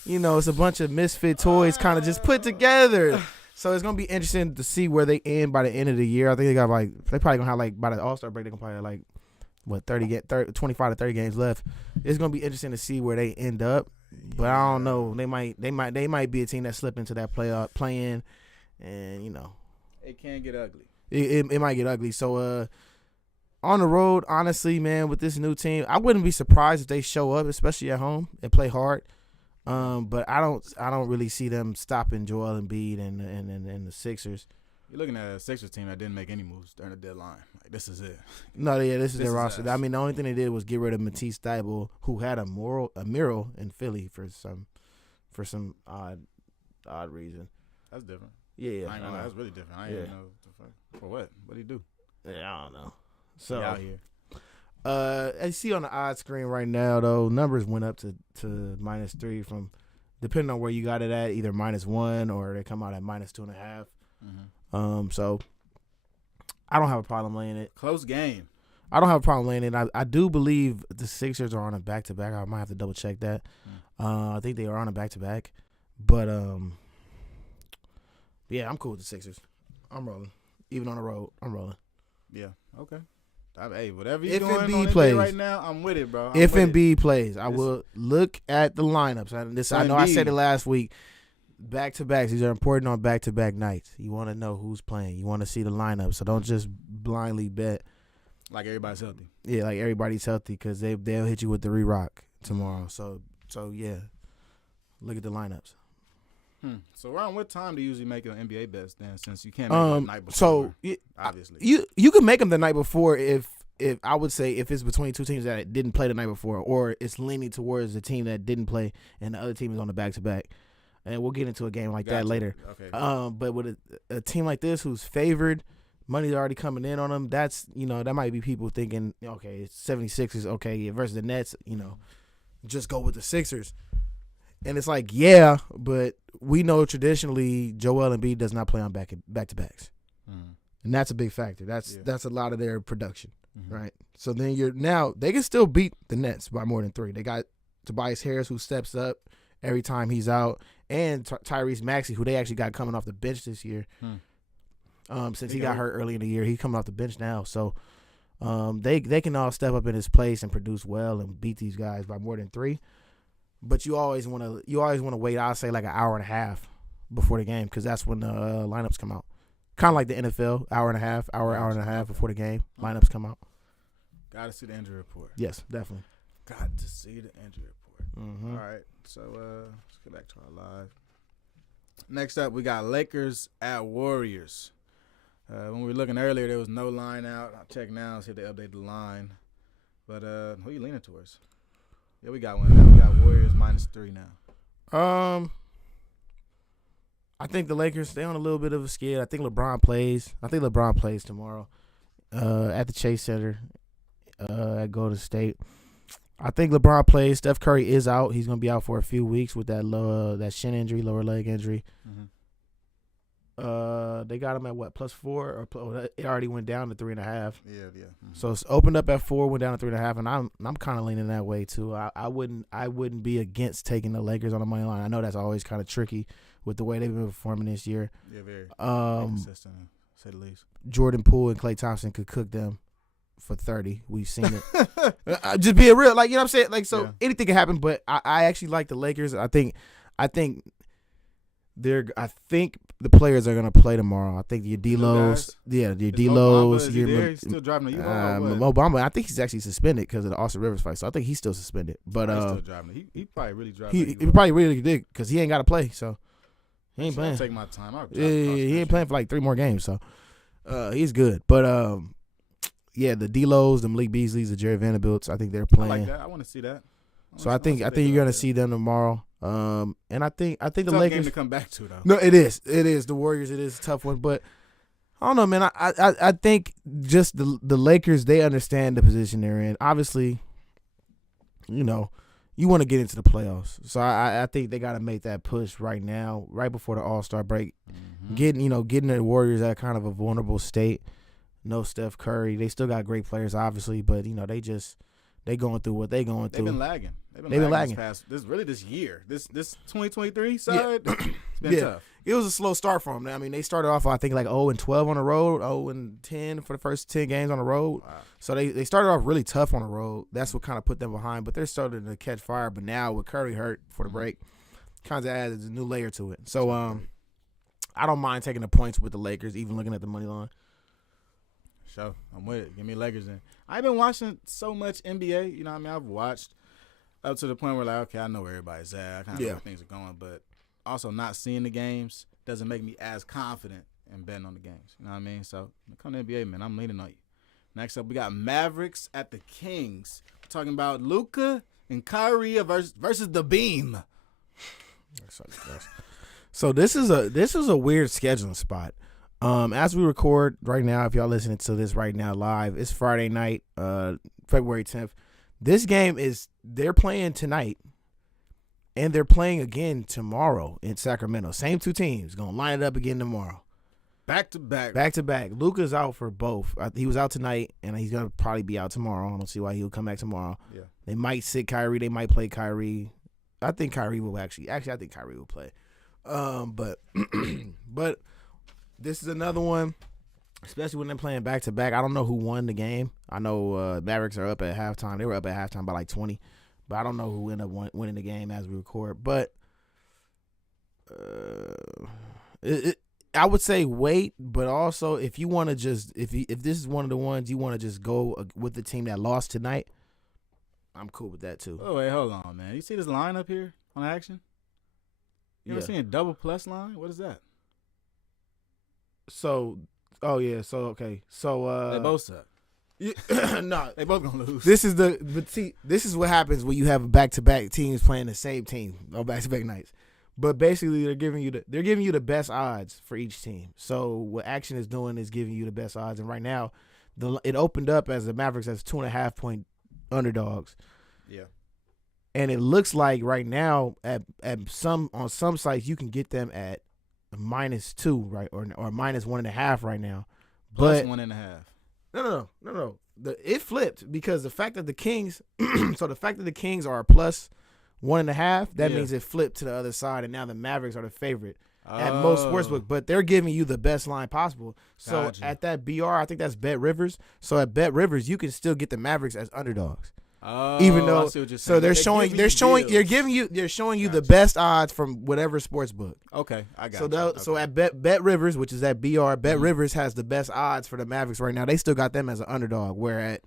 it's a bunch of misfit toys kind of just put together. So it's gonna be interesting to see where they end by the end of the year. I think they probably gonna have by the All-Star break, they gonna probably have 25 to 30 games left. It's gonna be interesting to see where they end up, but I don't know. They might be a team that slip into that play-in, and it can get ugly. It might get ugly. So on the road, honestly, man, with this new team, I wouldn't be surprised if they show up, especially at home, and play hard. But I don't really see them stopping Joel Embiid and the Sixers. You're looking at a Sixers team that didn't make any moves during the deadline. Like, this is it. No, yeah, this is their roster. I mean, the only thing they did was get rid of Matisse Thybulle, who had a mural in Philly for some odd reason. That's different. Yeah, I know. That's really different. I didn't know for what. What did he do? Yeah, I don't know. So out here. As you see on the odds screen right now, though, numbers went up to -3 from, depending on where you got it at, either -1 or they come out at -2.5. So I don't have a problem laying it. Close game. I don't have a problem laying it. I do believe the Sixers are on a back-to-back. I might have to double check that. I think they are on a back-to-back. But yeah, I'm cool with the Sixers. I'm rolling. even on the road. I'm rolling. Yeah. Okay. Hey, whatever you're If doing Embiid on NBA plays right now, I'm with it, bro. If Embiid plays, I will look at the lineups. I know I said it Embiid. last week. Back-to-backs, these are important on back-to-back nights. You want to know who's playing. You want to see the lineup, so don't just blindly bet. Like everybody's healthy. Yeah, like everybody's healthy because they'll hit you with the re-rock tomorrow. So yeah, look at the lineups. So around what time do you usually make an NBA bets then? Since you can't make it the night before, so obviously you can make them the night before if I would say if it's between two teams that didn't play the night before, or it's leaning towards the team that didn't play and the other team is on the back-to-back. And we'll get into a game like that later. Okay. But with a team like this who's favored, money's already coming in on them. That's that might be people thinking, okay, it's 76ers, okay, versus the Nets. Just go with the Sixers. And it's like, yeah, but we know traditionally Joel Embiid does not play on back-to-backs. And that's a big factor. That's a lot of their production, right? So then they can still beat the Nets by more than 3. They got Tobias Harris who steps up every time he's out, and Tyrese Maxey, who they actually got coming off the bench this year. Since he got hurt early in the year, he's coming off the bench now. So they can all step up in his place and produce well and beat these guys by more than 3. But you always want to wait. I'll say like an hour and a half before the game because that's when the lineups come out. Kind of like the NFL, hour and a half before the game, lineups come out. Got to see the injury report. Yes, definitely. Got to see the injury report. Mm-hmm. All right, so let's get back to our live. Next up, we got Lakers at Warriors. When we were looking earlier, there was no line out. I'll check now, see if they update the line. But who are you leaning towards? Yeah, we got one now. We got Warriors -3 now. I think the Lakers, they on a little bit of a skid. I think LeBron plays tomorrow at the Chase Center at Golden State. I think LeBron plays. Steph Curry is out. He's going to be out for a few weeks with that shin injury, lower leg injury. They got him at what, +4? Or it already went down to 3.5. Yeah. So it's opened up at 4, went down to 3.5, and I'm kind of leaning that way too. I wouldn't be against taking the Lakers on the money line. I know that's always kind of tricky with the way they've been performing this year. Yeah, very consistent, to say the least. Jordan Poole and Klay Thompson could cook them for 30. We've seen it. Just being real, like, you know what I'm saying? Like, so anything can happen, but I actually like the Lakers. I think the players are gonna play tomorrow. I think your D-Lows, your D-Lows, he's still driving the Mo Bamba. I think he's actually suspended because of the Austin Rivers fight, so I think he's still suspended. But he's still driving. He probably really driving. He probably really did because he ain't got to play, so he ain't playing. I'll take my time. He ain't playing for like 3 more games, so he's good. But the D-Lows, the Malik Beasleys, the Jerry Vanderbilts, I think they're playing. I like that. I want to see that. So I think you're gonna see them tomorrow. And I think the Lakers game to come back to though. No, it is the Warriors. It is a tough one, but I don't know, man. I think just the Lakers, they understand the position they're in. Obviously, you want to get into the playoffs, so I think they got to make that push right now, right before the All-Star break. Getting the Warriors at kind of a vulnerable state. No Steph Curry. They still got great players, obviously, but they going through what they going through. They've been lagging. They've been lagging. This year. This 2023 side, it's been tough. It was a slow start for them. I mean, they started off, I think, like 0-12 on the road, 0-10 for the first 10 games on the road. Wow. So they started off really tough on the road. That's what kind of put them behind. But they're starting to catch fire. But now with Curry hurt for the break, kind of adds a new layer to it. So I don't mind taking the points with the Lakers, even looking at the money line. Sure, I'm with it. Give me Lakers in. I've been watching so much NBA. You know what I mean? I've watched up to the point where, like, okay, I know where everybody's at. I kind of know where things are going. But also not seeing the games doesn't make me as confident in betting on the games. You know what I mean? So, when it comes to NBA, man, I'm leaning on you. Next up, we got Mavericks at the Kings. We're talking about Luka and Kyrie versus the Beam. So this is a weird scheduling spot. As we record right now, if y'all listening to this right now live, it's Friday night, February 10th. This game they're playing tonight, and they're playing again tomorrow in Sacramento. Same 2 teams gonna line it up again tomorrow. Back to back. Luka's out for both. He was out tonight, and he's gonna probably be out tomorrow. I don't see why he'll come back tomorrow. Yeah. They might sit Kyrie. They might play Kyrie. I think Kyrie will actually. I think Kyrie will play. But this is another one. Especially when they're playing back to back. I don't know who won the game. I know Mavericks are up at halftime. They were up at halftime by like 20, but I don't know who ended up winning the game as we record. But I would say wait, but also if you want to just if this is one of the ones you want to just go with the team that lost tonight, I'm cool with that too. Oh wait, hold on, man. You see this line up here on action? You ever seen a double plus line? What is that? So, okay. So they both suck. No, they both gonna lose. This is what happens when you have back-to-back teams playing the same team on back-to-back nights. But basically, they're giving you the best odds for each team. So what Action is doing is giving you the best odds. And right now, it opened up as the Mavericks as 2.5 point underdogs. Yeah. And it looks like right now on some sites you can get them at -2, right, or -1.5 right now. Plus 1.5. No. It flipped because the fact that the Kings, the fact that the Kings are a plus 1.5, that means it flipped to the other side, and now the Mavericks are the favorite at most sportsbook. But they're giving you the best line possible. So at that BR, I think that's Bet Rivers. So at Bet Rivers, you can still get the Mavericks as underdogs. Even though, so they're showing you the best odds from whatever sports book. Okay, I got you. So at Bet Rivers, which is at BR, Bet Rivers has the best odds for the Mavericks right now. They still got them as an underdog, where at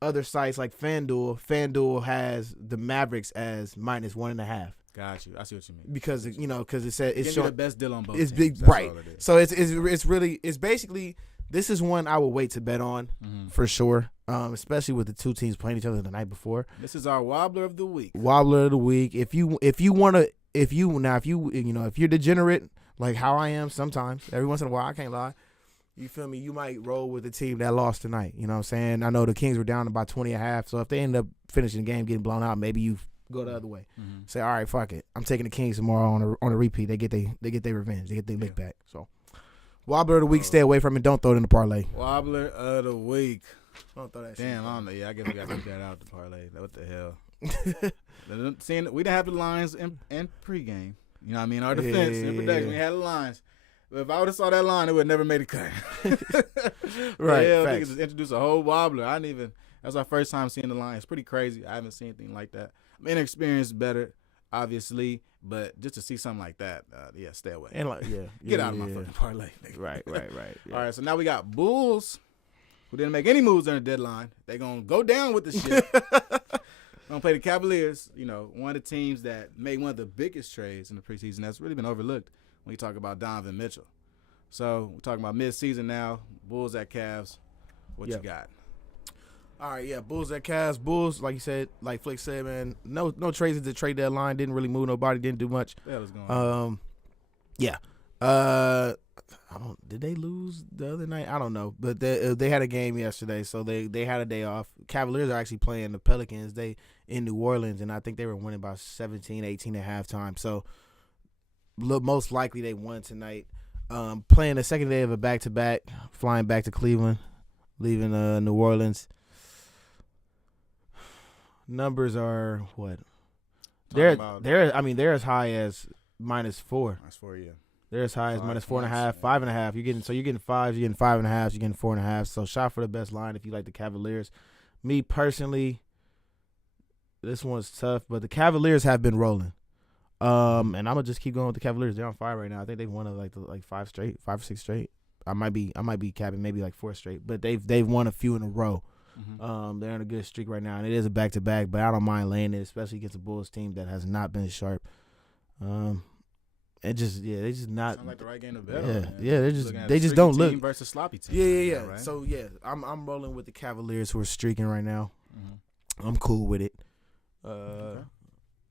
other sites like FanDuel has the Mavericks as -1.5. Got you. I see what you mean. Because it said it's showing the best deal on both. It's teams. Big, right? So it's basically. This is one I would wait to bet on for sure, especially with the two teams playing each other the night before. This is our wobbler of the week. If you're degenerate like how I am sometimes, every once in a while, I can't lie. You feel me? You might roll with the team that lost tonight. You know what I'm saying? I know the Kings were down about 20.5, so if they end up finishing the game getting blown out, maybe you go the other way. Say, all right, fuck it, I'm taking the Kings tomorrow on a repeat. They get their revenge. They get their lick back. So. Wobbler of the week, stay away from it. Don't throw it in the parlay. Wobbler of the week. Don't throw that shit. Damn, I don't know. Yeah, I guess we got to take that out the parlay. What the hell? Seeing we didn't have the lines in pregame. You know what I mean? Our defense and protection. We had the lines. But if I would have saw that line, it would have never made a cut. Right. Yeah, we could just introduce a whole wobbler. That's our first time seeing the line. It's pretty crazy. I haven't seen anything like that. I'm inexperienced, better, obviously. But just to see something like that, stay away. And get out of my fucking parlay, nigga. Right. Yeah. All right, so now we got Bulls, who didn't make any moves during the deadline. They gonna go down with the shit. Gonna play the Cavaliers. One of the teams that made one of the biggest trades in the preseason that's really been overlooked when you talk about Donovan Mitchell. So we're talking about mid-season now. Bulls at Cavs. What you got? All right, yeah, Bulls at Cavs. Bulls, like you said, like Flick said, man, no trades at the trade deadline. Didn't really move nobody. Didn't do much. What the hell is going on? Yeah. Did they lose the other night? I don't know, but they had a game yesterday, so they had a day off. Cavaliers are actually playing the Pelicans. They in New Orleans, and I think they were winning by 17, 18 at halftime. So most likely they won tonight. Playing the second day of a back-to-back, flying back to Cleveland, leaving New Orleans. Numbers are what? They're as high as -4. -4, yeah. They're as high as -4.5, 5.5. You're getting 5s, you're getting 5.5s, you're getting 4.5. So shot for the best line if you like the Cavaliers. Me personally, this one's tough, but the Cavaliers have been rolling. And I'm gonna just keep going with the Cavaliers. They're on fire right now. I think they've won like 5 or 6 straight. I might be capping maybe like 4 straight, but they've won a few in a row. They're on a good streak right now, and it is a back-to-back, but I don't mind laying it, especially against a Bulls team that has not been sharp. They just not. Sounds like the right game to bet on. Yeah, they just don't look versus sloppy team. Yeah. Now, right? So I'm rolling with the Cavaliers who are streaking right now. I'm cool with it. Okay.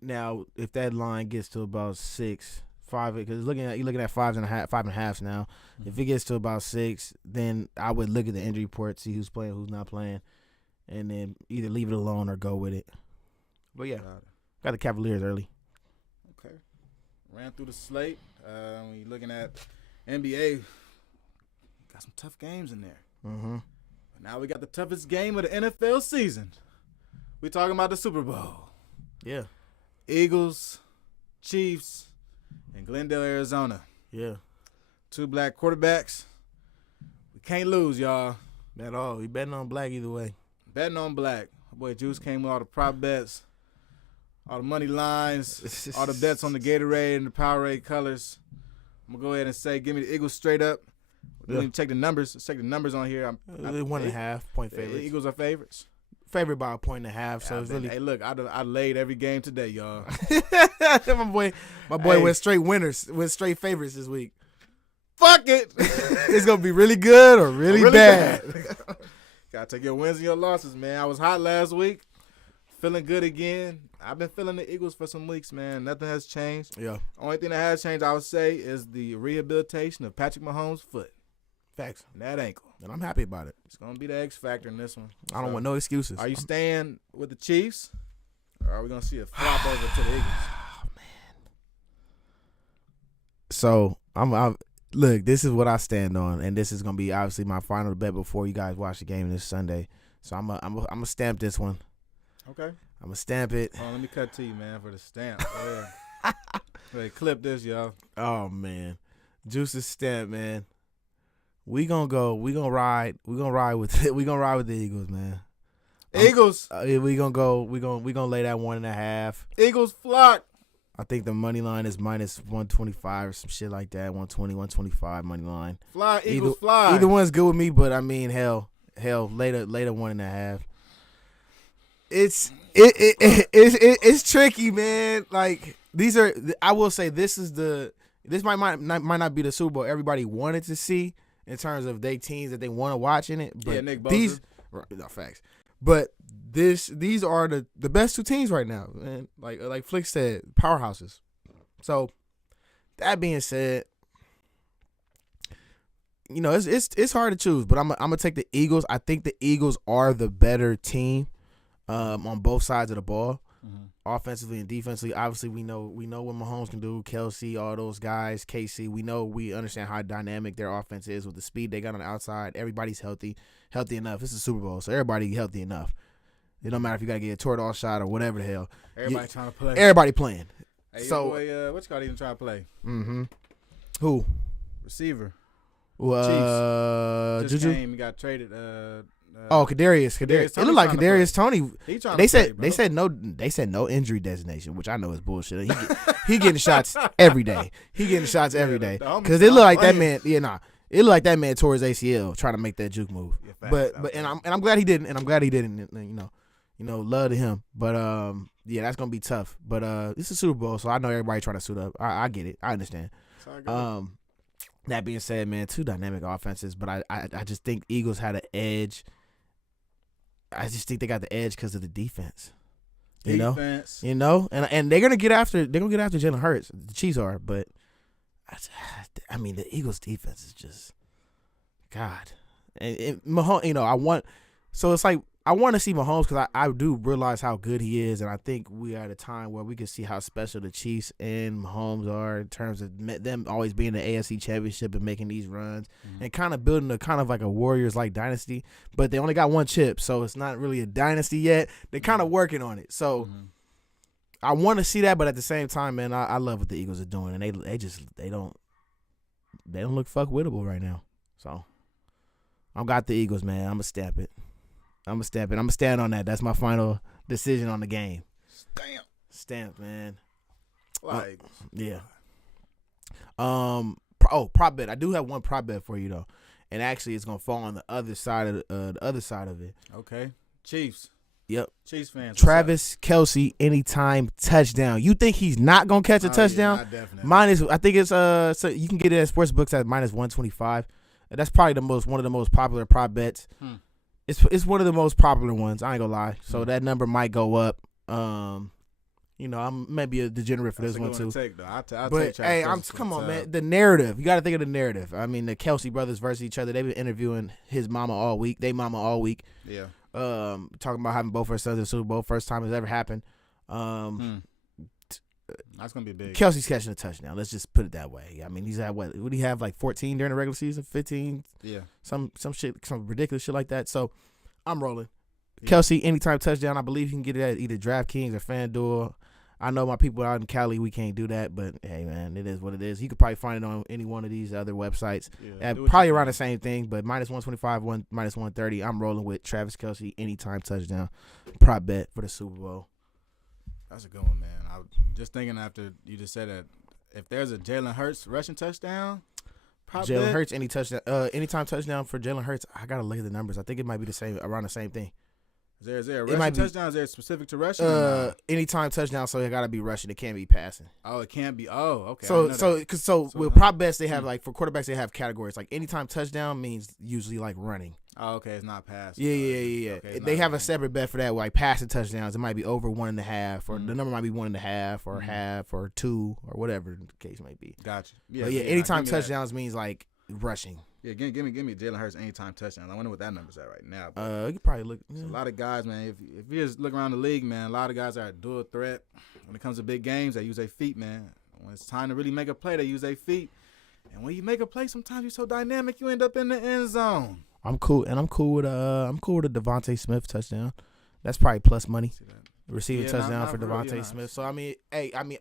Now if that line gets to about 6, 5, because you're looking at 5.5 now. If it gets to about 6, then I would look at the injury report, see who's playing, who's not playing, and then either leave it alone or go with it. But yeah, got the Cavaliers early. Okay, ran through the slate. When you're looking at NBA, got some tough games in there. But now we got the toughest game of the NFL season. We talking about the Super Bowl. Yeah, Eagles, Chiefs, in Glendale, Arizona. Yeah. 2 black quarterbacks. We can't lose, y'all. At all. We betting on black either way. Betting on black. My boy Juice came with all the prop bets, all the money lines, all the bets on the Gatorade and the Powerade colors. I'm going to go ahead and say, give me the Eagles straight up. We didn't even check the numbers. Let's check the numbers on here. 1.5 point favorites. The Eagles are favorites. Favored by 1.5. So it's really. Hey, look, I laid every game today, y'all. my boy went straight winners, went straight favorites this week. Fuck it. It's gonna be really good or really bad. Gotta take your wins and your losses, man. I was hot last week, feeling good again. I've been feeling the Eagles for some weeks, man. Nothing has changed. Yeah. Only thing that has changed, I would say, is the rehabilitation of Patrick Mahomes' foot. Facts. And that ankle. And I'm happy about it. It's gonna be the X factor in this one. I don't want no excuses. Are you staying with the Chiefs, or are we gonna see a flop over to the Eagles? Oh man. So I'm look. This is what I stand on, and this is gonna be obviously my final bet before you guys watch the game this Sunday. So I'm gonna stamp this one. Okay. I'm gonna stamp it. Oh, let me cut to you, man, for the stamp. Yeah. Hey, clip this, y'all. Oh man, Juice's stamp, man. We gonna ride with the Eagles, man. Eagles. We gonna lay that 1.5. Eagles flock. I think the money line is minus 125 or some shit like that. 120, 125 money line. Fly, Eagles, fly. Either one's good with me, but I mean, hell, later 1.5. It's tricky, man. Like these are. I will say this might not be the Super Bowl everybody wanted to see in terms of they teams that they want to watch in it. But yeah, Nick Bosa. These, no facts. But these are the best two teams right now, man. Like Flick said, powerhouses. So that being said, you know it's hard to choose, but I'm gonna take the Eagles. I think the Eagles are the better team on both sides of the ball, offensively and defensively. Obviously, we know what Mahomes can do. Kelsey, all those guys, KC. We understand how dynamic their offense is with the speed they got on the outside. Everybody's healthy enough. This is Super Bowl, so everybody healthy enough. It don't matter if you gotta get a Toradol shot or whatever the hell. Everybody trying to play. Everybody playing. Hey, so, your boy, what you got even trying to play? Who? Receiver. Chiefs. Just Juju? came. He got traded. Kadarius. It looked like Kadarius Toney. They said no injury designation, which I know is bullshit. He getting shots every day. Because it looked like that man. Yeah, nah. It looked like that man tore his ACL trying to make that juke move. Yeah, but I'm glad he didn't. And I'm glad he didn't. You know, love to him. But yeah, that's gonna be tough. But it's a Super Bowl, so I know everybody trying to suit up. I get it. I understand. That being said, man, two dynamic offenses, but I just think Eagles had an edge. I just think they got the edge because of the defense. You know, and they're gonna get after Jalen Hurts. The Chiefs are, but I mean the Eagles' defense is just God. And Mahomes, so it's like I want to see Mahomes because I do realize how good he is, and I think we are at a time where we can see how special the Chiefs and Mahomes are in terms of them always being in the AFC Championship and making these runs and kind of building a kind of like a Warriors-like dynasty. But they only got one chip, so it's not really a dynasty yet. They're kind of working on it. So I want to see that, but at the same time, man, I love what the Eagles are doing, and they don't look fuck winnable right now. So I got the Eagles, man. I'm gonna stamp it. I'm going to stand on that. That's my final decision on the game. Stamp, man. Like. Yeah. Prop bet. I do have one prop bet for you, though. And actually, it's going to fall on the other side of it. Okay. Chiefs. Yep. Chiefs fans. Travis Kelce, anytime touchdown. You think he's not going to catch a touchdown? Yeah, definitely. I think it's so you can get it at sportsbooks at minus 125. That's probably one of the most popular prop bets. It's one of the most popular ones. I ain't gonna lie. So that number might go up. I'm maybe a degenerate for this one too. Come on, man. The narrative. You got to think of the narrative. I mean, the Kelce brothers versus each other. They've been interviewing his mama all week. They mama all week. Yeah. Talking about having both her sons in the Super Bowl. First time it's ever happened. That's gonna be big. Kelce's catching a touchdown. Let's just put it that way. I mean, he's had what? Would he have like 14 during the regular season? 15? Yeah. Some shit, some ridiculous shit like that. So I'm rolling. Yeah. Kelce, anytime touchdown. I believe you can get it at either DraftKings or FanDuel. I know my people out in Cali, we can't do that, but hey, man, it is what it is. You could probably find it on any one of these other websites. Yeah, Probably around the same thing, but -125, -130. I'm rolling with Travis Kelce anytime touchdown. Prop bet for the Super Bowl. That's a good one, man. I was just thinking after you just said that, if there's a Jalen Hurts rushing touchdown, Jalen Hurts anytime touchdown for Jalen Hurts. I gotta look at the numbers. I think it might be the same, around the same thing. Is there a rushing touchdown? Is there specific to rushing? Anytime touchdown, so it gotta be rushing. It can't be passing. Oh, it can't be. Oh, okay. So with prop bets, they have like for quarterbacks, they have categories. Like anytime touchdown means usually like running. Oh, okay. It's not passing. Yeah. Okay, they have a separate bet for that, like passing touchdowns. It might be over 1.5, or the number might be 1.5, or half, or 2, or whatever the case might be. Gotcha. Yeah. Anytime touchdowns means like rushing. Yeah, give me Jalen Hurts anytime touchdown. I wonder what that number's at right now. You could probably look. A lot of guys, man. If you just look around the league, man, a lot of guys are a dual threat. When it comes to big games, they use their feet, man. When it's time to really make a play, they use their feet. And when you make a play, sometimes you're so dynamic, you end up in the end zone. I'm cool with a Devontae Smith touchdown. That's probably plus money. Receiving touchdown for Devontae Smith. So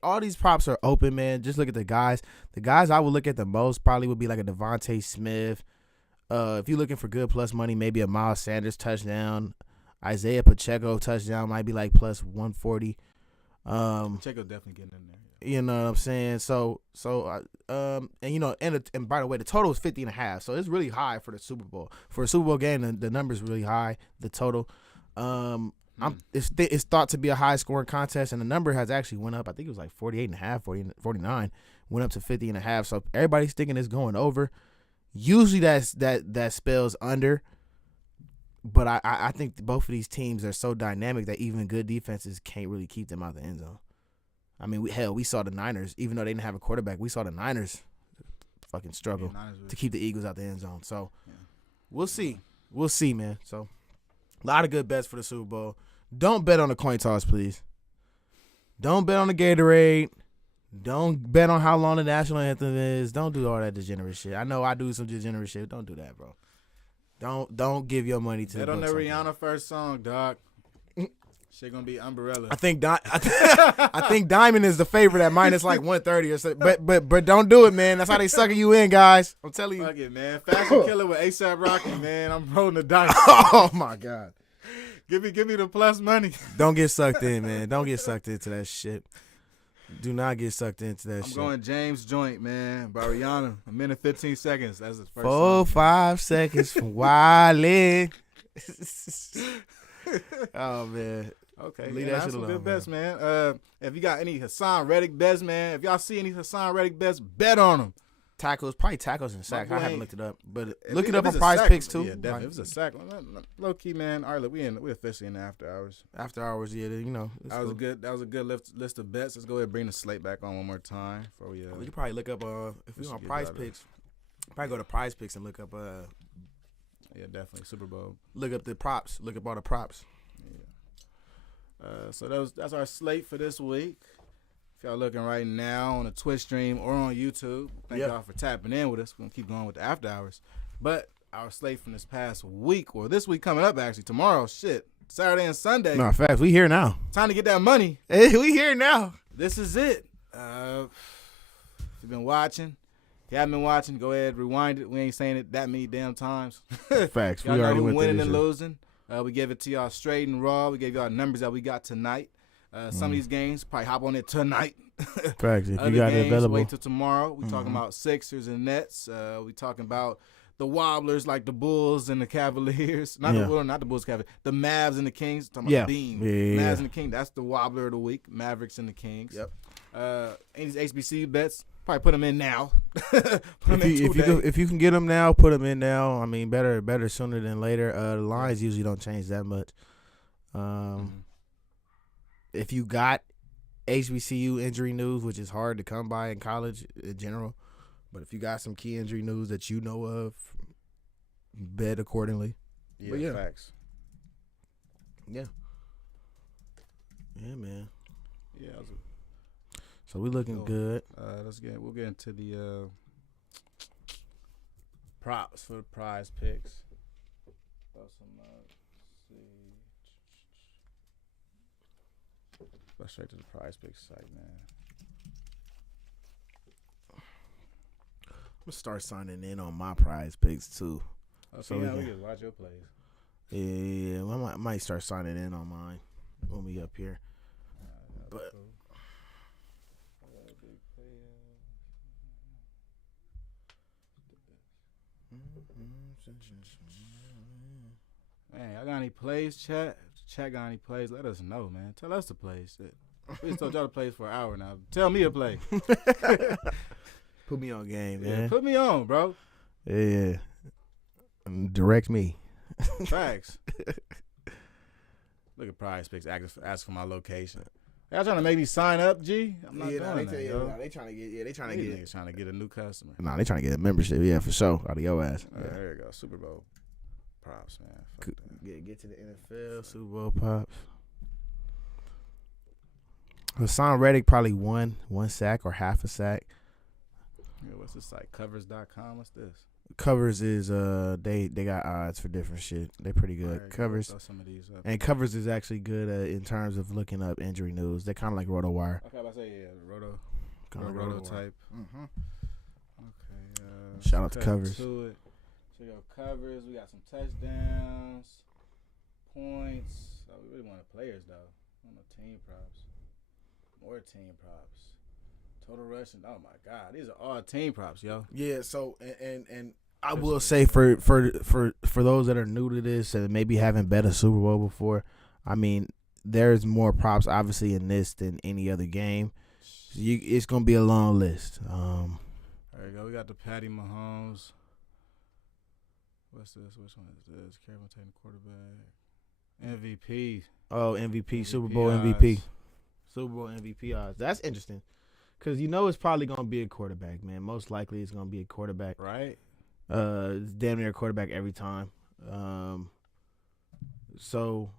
all these props are open, man. Just look at the guys. The guys I would look at the most probably would be like a Devontae Smith. If you're looking for good plus money, maybe a Miles Sanders touchdown. Isaiah Pacheco touchdown might be like plus 140. Pacheco definitely getting in there. You know what I'm saying? And by the way, the total is 50.5, so it's really high for the Super Bowl. For a Super Bowl game, the number's really high. The total. It's thought to be a high scoring contest, and the number has actually went up. I think it was like 48.5, 49, went up to 50.5. So everybody's thinking it's going over. Usually that spells under, but I think both of these teams are so dynamic that even good defenses can't really keep them out of the end zone. I mean, we saw the Niners, even though they didn't have a quarterback, we saw the Niners fucking struggle to keep the Eagles out the end zone. So we'll see, man. So a lot of good bets for the Super Bowl. Don't bet on the coin toss, please. Don't bet on the Gatorade. Don't bet on how long the national anthem is. Don't do all that degenerate shit. I know I do some degenerate shit. Don't do that, bro. Don't give your money to. Bet on the Rihanna first song, dog. Shit gonna be Umbrella. I think Diamond is the favorite at minus like 130 or something. But don't do it, man. That's how they sucking you in, guys. I'm telling you. Fuck it, man. Fashion Killer with A$AP Rocky, man. I'm rolling the dice. Oh my God. Give me the plus money. Don't get sucked in, man. Don't get sucked into that shit. Do not get sucked into that shit. I'm going James Joint, man, by Rihanna. 1:15 seconds. That's the first 4-5 seconds from Wiley. Oh, man. Okay. Leave that shit some alone, good bets, man. If you got any Hassan Reddick bets, man, if y'all see any Hassan Reddick bets, bet on them. Probably tackles and sacks. I haven't looked it up, but look it up up on Prize Picks too. Yeah, definitely. If it's a sack, low key, man. All right, we officially in the after hours. After hours, yeah, you know. That was a good list of bets. Let's go ahead and bring the slate back on one more time before we. You probably look up if you're on Prize Picks. Probably go to Prize Picks and look up. Yeah, definitely Super Bowl. Look up the props. Look up all the props. Yeah. So that's our slate for this week. If y'all looking right now on the Twitch stream or on YouTube, thank y'all for tapping in with us. We're going to keep going with the after hours. But our slate from this past week, or this week coming up actually, tomorrow, Saturday and Sunday. No, facts. We here now. Time to get that money. Hey, we here now. This is it. If you've been watching, if you haven't been watching, go ahead, rewind it. We ain't saying it that many damn times. Facts. Y'all know who winning and losing. We gave it to y'all straight and raw. We gave y'all numbers that we got tonight. Some of these games, probably hop on it tonight. Facts. If Other you got games, it available. wait till tomorrow. We talking about Sixers and Nets. We talking about the Wobblers like the Bulls and the Cavaliers. Not the Bulls, Cavaliers. The Mavs and the Kings. Talking about the Beam. Mavs and the Kings. That's the Wobbler of the week. Mavericks and the Kings. Yep. Any HBCU bets, probably put them in now. If you can get them now, put them in now. I mean, better sooner than later. The lines usually don't change that much. If you got HBCU injury news, which is hard to come by in college in general, but if you got some key injury news that you know of, bet accordingly. Yeah, facts. Yeah, man. Yeah. So we looking good. We'll get into the props for the Prize Picks. Let's go straight to the Prize Picks site, man. I'm gonna start signing in on my Prize Picks too. Okay, So we we can watch your plays. Yeah, well, I might start signing in on mine when we up here. But Cool. Man, y'all got any plays, chat? Chat got any plays? Let us know, man. Tell us the plays. Shit. We just told y'all to play for an hour now. Tell me a play. Put me on game, Yeah, man. put me on, bro. Yeah. Direct me. Facts. Look at Prize Picks ask for my location. Y'all trying to make me sign up, G? I'm not doing that, yo. They trying to get. These niggas trying to get a new customer. Nah, they trying to get a membership. Yeah, for sure. Out of your ass. Yeah. There you go. Super Bowl props, man. Fuck that. Get to the NFL, Super Bowl pops. Hassan Reddick probably one sack or half a sack. Yeah, what's this site? Covers.com. What's this? Covers is they got odds for different shit. They pretty good. Right, Covers throw some of these up. and Covers is actually good in terms of looking up injury news. They're kind of like RotoWire. Okay, I say Roto. Kind of Roto RotoWire. type. Mm-hmm. Okay. Shout out to cut Covers. To it. So we got Covers. We got some touchdowns, points. Oh, we really want players though. I don't know, team props. More team props. Total rushing. Oh my God, these are all team props, yo. Yeah. So and I will say for those that are new to this and maybe haven't bet a Super Bowl before, I mean, there's more props obviously in this than any other game. It's gonna be a long list. There you go. We got the Patty Mahomes. What's this? Which one is this? Carolina taking quarterback. MVP. Oh, MVP, Super Bowl odds. MVP. Super Bowl MVP odds. That's interesting. Because it's probably going to be a quarterback, man. Most likely it's going to be a quarterback. Right. It's damn near a quarterback every time. So,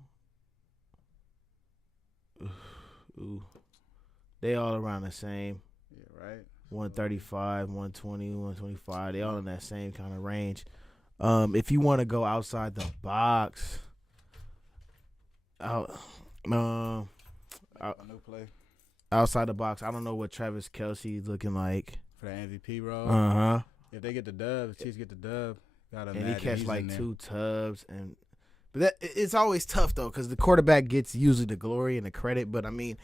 they all around the same. Yeah, right. 135, 120, 125. They all in that same kind of range. If you want to go outside the box, A new play. outside the box, I don't know what Travis Kelce is looking like. For the MVP role. Uh-huh. If they get the dub, if Chiefs get the dub, gotta And he imagine catch he's like in there. 2 tubs, but it's always tough though because the quarterback gets usually the glory and the credit. But I mean,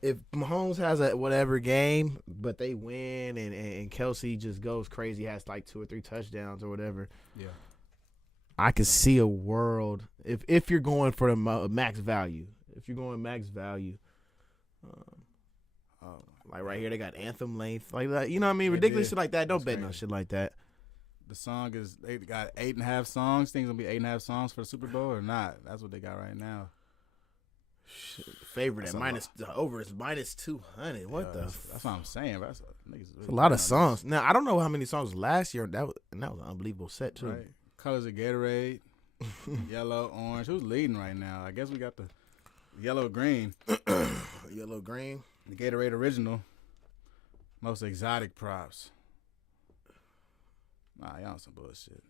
if Mahomes has a whatever game, but they win and Kelce just goes crazy, has like 2 or 3 touchdowns or whatever. Yeah. I could see a world if you're going for the max value. If you're going max value, like right here they got anthem length like that. You know what I mean? Yeah, Ridiculous yeah. shit like that. Don't That's bet no crazy. shit like that. The song is they got 8.5 songs. Think it's gonna be 8.5 songs for the Super Bowl or not? That's what they got right now. Favorite That's at a minus the over is minus 200. What Yeah, the? that's what I'm saying. Bro. That's A lot of songs. Now I don't know how many songs last year. That was an unbelievable set too. Right. Colors of Gatorade, yellow, orange. Who's leading right now? I guess we got the yellow, green, Yellow, green. the Gatorade original. Most exotic props. Nah, y'all on some bullshit.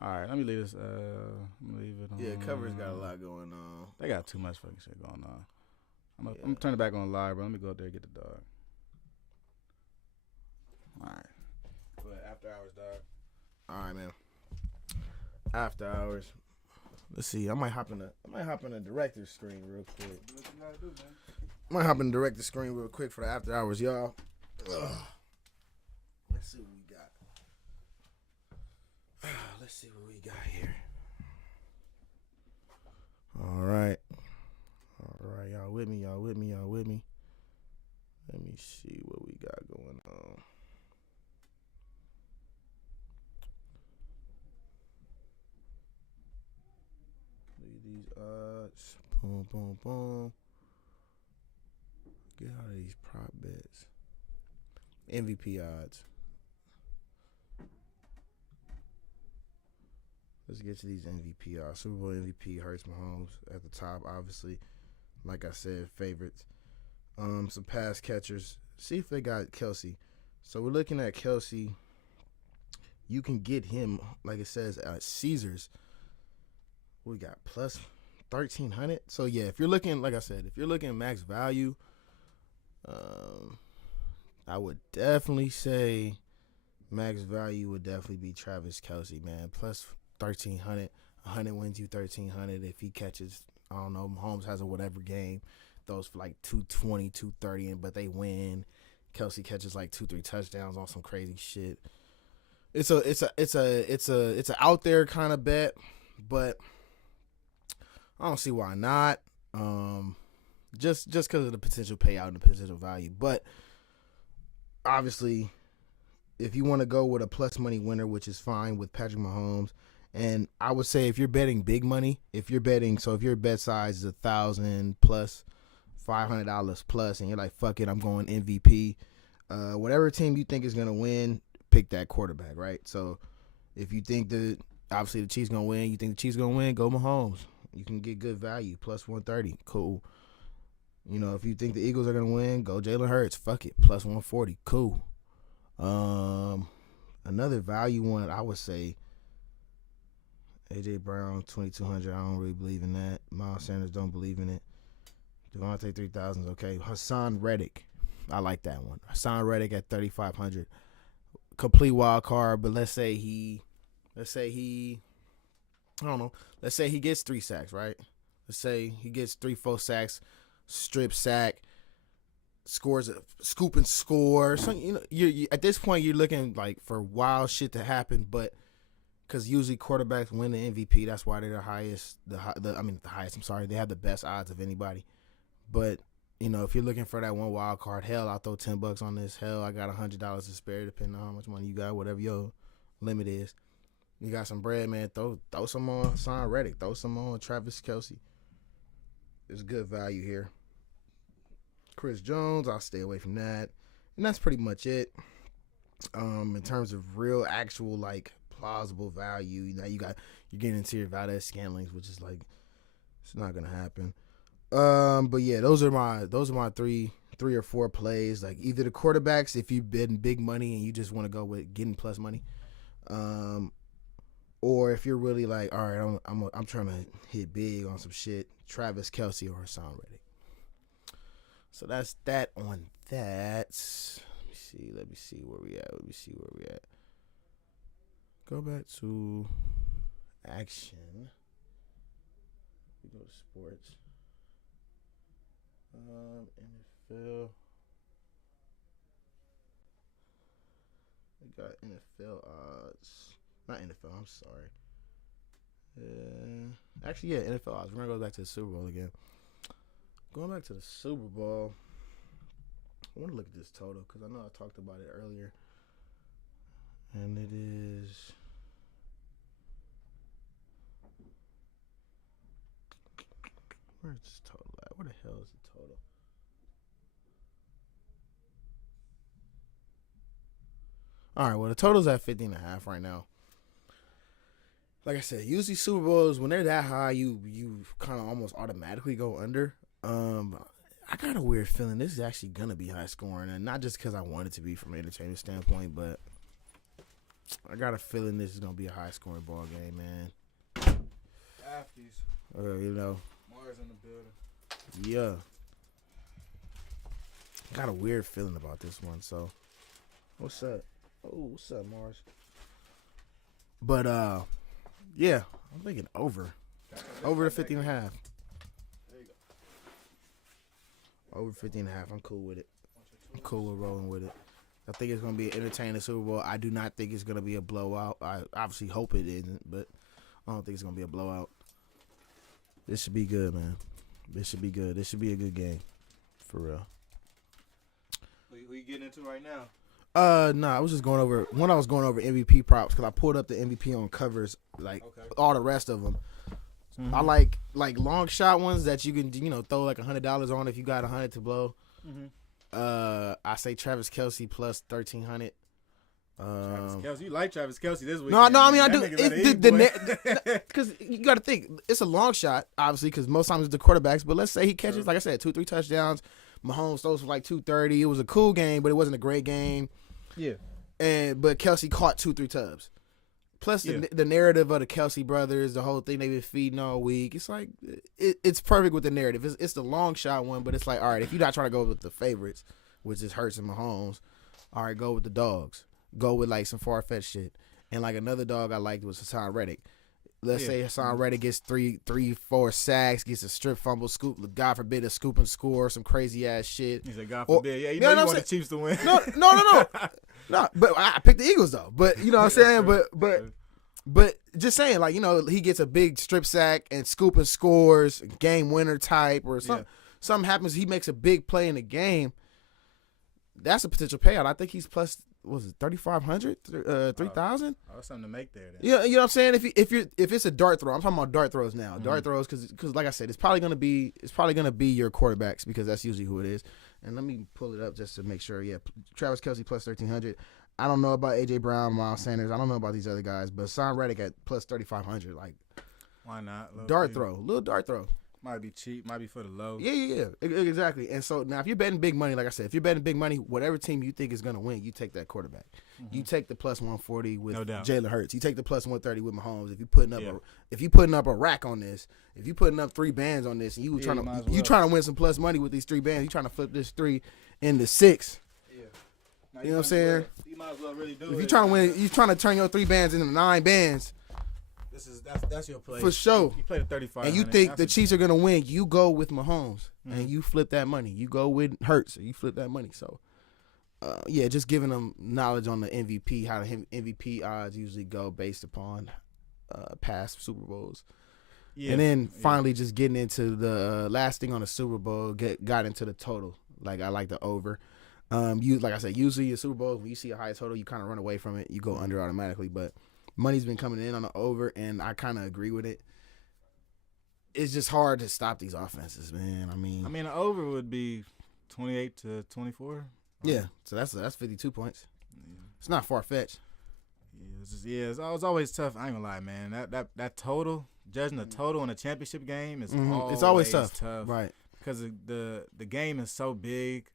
All right, let me leave this. Let me leave it on. Yeah, Covers got a lot going on. They got too much fucking shit going on. I'm gonna turn it back on live, bro. Let me go up there and get the dog. All right. But after hours, dog. All right, man. After hours. Let's see. I might hop in the director's screen real quick. Do what you gotta do, man. I might hop in the director's screen real quick for the after hours, y'all. Let's see what we got. Let's see what we got here. All right. Y'all with me? Let me see what we got going on. Look at these odds. Boom, boom, boom. Get out of these prop bets. MVP odds. Let's get to these MVP odds. Super Bowl MVP, Hurts, Mahomes at the top, obviously. Like I said, favorites. Some pass catchers. See if they got Kelce. So we're looking at Kelce. You can get him, like it says, at Caesars. We got plus $1,300. So yeah, if you're looking, like I said, if you're looking max value, I would definitely say max value would definitely be Travis Kelce, man. Plus 1,300, 100 wins you 1,300 if he catches. I don't know. Mahomes has a whatever game, throws for like 220, 230, but they win. Kelce catches like 2-3 touchdowns on some crazy shit. It's a out there kind of bet, but I don't see why not. Just because of the potential payout and the potential value, but obviously, if you want to go with a plus money winner, which is fine with Patrick Mahomes, and I would say if you're betting big money, if your bet size is $1,000 plus, $500 plus, and you're like, fuck it, I'm going MVP. Whatever team you think is gonna win, pick that quarterback, right? So if you think that obviously the Chiefs gonna win, you think the Chiefs gonna win, go Mahomes. You can get good value, plus 130, cool. You know, if you think the Eagles are gonna win, go Jalen Hurts. Fuck it, plus 140, cool. Another value one, I would say AJ Brown 2,200. I don't really believe in that. Miles Sanders don't believe in it. Devontae 3,000 is okay. Hassan Reddick, I like that one. Hassan Reddick at 3,500, complete wild card. But let's say he, I don't know. Let's say he gets 3 sacks, right? Let's say he gets 3-4 sacks, strip sack, scores a scoop and score. So you at this point you're looking like for wild shit to happen, but because usually quarterbacks win the MVP, that's why they're the highest. The highest. I'm sorry, they have the best odds of anybody. But you know, if you're looking for that one wild card, hell, I'll throw $10 on this. Hell, I got $100 to spare, depending on how much money you got, whatever your limit is. You got some bread, man. Throw some on Hassan Reddick. Throw some on Travis Kelce. There's good value here. Chris Jones, I'll stay away from that. And that's pretty much it. In terms of real, actual, like, plausible value, now you're getting into your Valdez-Scantlings, which is like, it's not gonna happen. But yeah, those are my three or four plays. Like either the quarterbacks, if you bid in big money and you just want to go with getting plus money, or if you're really like, all right, I'm trying to hit big on some shit, Travis Kelce or Hassan Reddick. So that's that on that. Let me see where we at. Go back to action. We go to sports. NFL. We got NFL odds. Not NFL, I'm sorry. Actually, yeah, NFL odds. We're going to go back to the Super Bowl again. Going back to the Super Bowl. I want to look at this total because I know I talked about it earlier. And it is... Where's this total at? Where the hell is the total? All right, well, the total's at 50.5 right now. Like I said, usually Super Bowls, when they're that high, you kind of almost automatically go under. I got a weird feeling this is actually going to be high scoring, and not just because I want it to be from an entertainment standpoint, but I got a feeling this is going to be a high scoring ball game, man. Afties. You know. Mars in the building. Yeah. Got a weird feeling about this one, so. What's up? Oh, what's up, Mars? But, yeah, I'm thinking over. Over the 50.5. There you go. Over 50.5. I'm cool with it. I'm cool with rolling with it. I think it's going to be an entertaining Super Bowl. I do not think it's going to be a blowout. I obviously hope it isn't, but I don't think it's going to be a blowout. This should be good, man. This should be good. This should be a good game. For real. Who you getting into right now? I was just going over when I was going over MVP props because I pulled up the MVP on covers, like all the rest of them. Mm-hmm. I like long shot ones that you can throw like $100 on if you got 100 to blow. Mm-hmm. I say Travis Kelce plus 1,300. Travis Kelce, you like Travis Kelce this week? No, I mean I do. Because you got to think it's a long shot, obviously, because most times it's the quarterbacks. But let's say he catches, like I said, 2-3 touchdowns. Mahomes throws for like 230. It was a cool game, but it wasn't a great game. Yeah. But Kelce caught 2-3 tubs. Plus the narrative of the Kelsey brothers, the whole thing they've been feeding all week. It's like it's perfect with the narrative. It's the long shot one, but it's like, all right, if you're not trying to go with the favorites, which is Hurts and Mahomes, all right, go with the dogs. Go with like some far fetched shit. And like another dog I liked was Hassan Reddick. Let's say Hassan Reddick gets 4 sacks, gets a strip fumble, scoop, God forbid, a scoop and score, some crazy ass shit. He said, God forbid. Yeah, you know you want the Chiefs to win. No. No, but I picked the Eagles though. But you know what I'm saying? But just saying, like, you know, he gets a big strip sack and scoop and scores, game winner type, or something happens, he makes a big play in the game. That's a potential payout. I think he's plus, what was it, 3,500, 3,000? Oh, something to make there. Then. Yeah, you know what I'm saying. If it's a dart throw, I'm talking about dart throws now. Dart throws, because like I said, it's probably gonna be your quarterbacks because that's usually who it is. And let me pull it up just to make sure. Yeah, Travis Kelce plus 1,300. I don't know about AJ Brown, Miles Sanders. I don't know about these other guys, but Hassan Reddick at plus 3,500. Like, why not? Little dart throw. Might be cheap, might be for the low. Yeah, exactly. And so now if you're betting big money, like I said, if you're betting big money, whatever team you think is going to win, you take that quarterback. You take the plus 140 with Jalen Hurts. You take the plus 130 with Mahomes. If you're putting up a rack on this, if you're putting up 3 bands on this, and you trying to win some plus money with these 3 bands, you trying to flip this 3 into 6. Yeah. Now, you know what I'm saying? You might as well really do it. If you're trying to win, you're trying to turn your 3 bands into 9 bands. That's your play. For sure. You play the 35. And you think the Chiefs are going to win, you go with Mahomes and you flip that money. You go with Hurts and you flip that money. So, just giving them knowledge on the MVP, how the MVP odds usually go based upon past Super Bowls. Yeah. And then finally just getting into the last thing on the Super Bowl, got into the total. Like, I like the over. Like I said, usually a Super Bowl, when you see a high total, you kind of run away from it. You go under automatically, but money's been coming in on the over, and I kind of agree with it. It's just hard to stop these offenses, man. I mean, the over would be 28 to 24. Yeah, so that's 52 points. Yeah. It's not far fetched. It's always tough. I ain't gonna lie, man. That total, judging the total in a championship game is always tough, right? Because the game is so big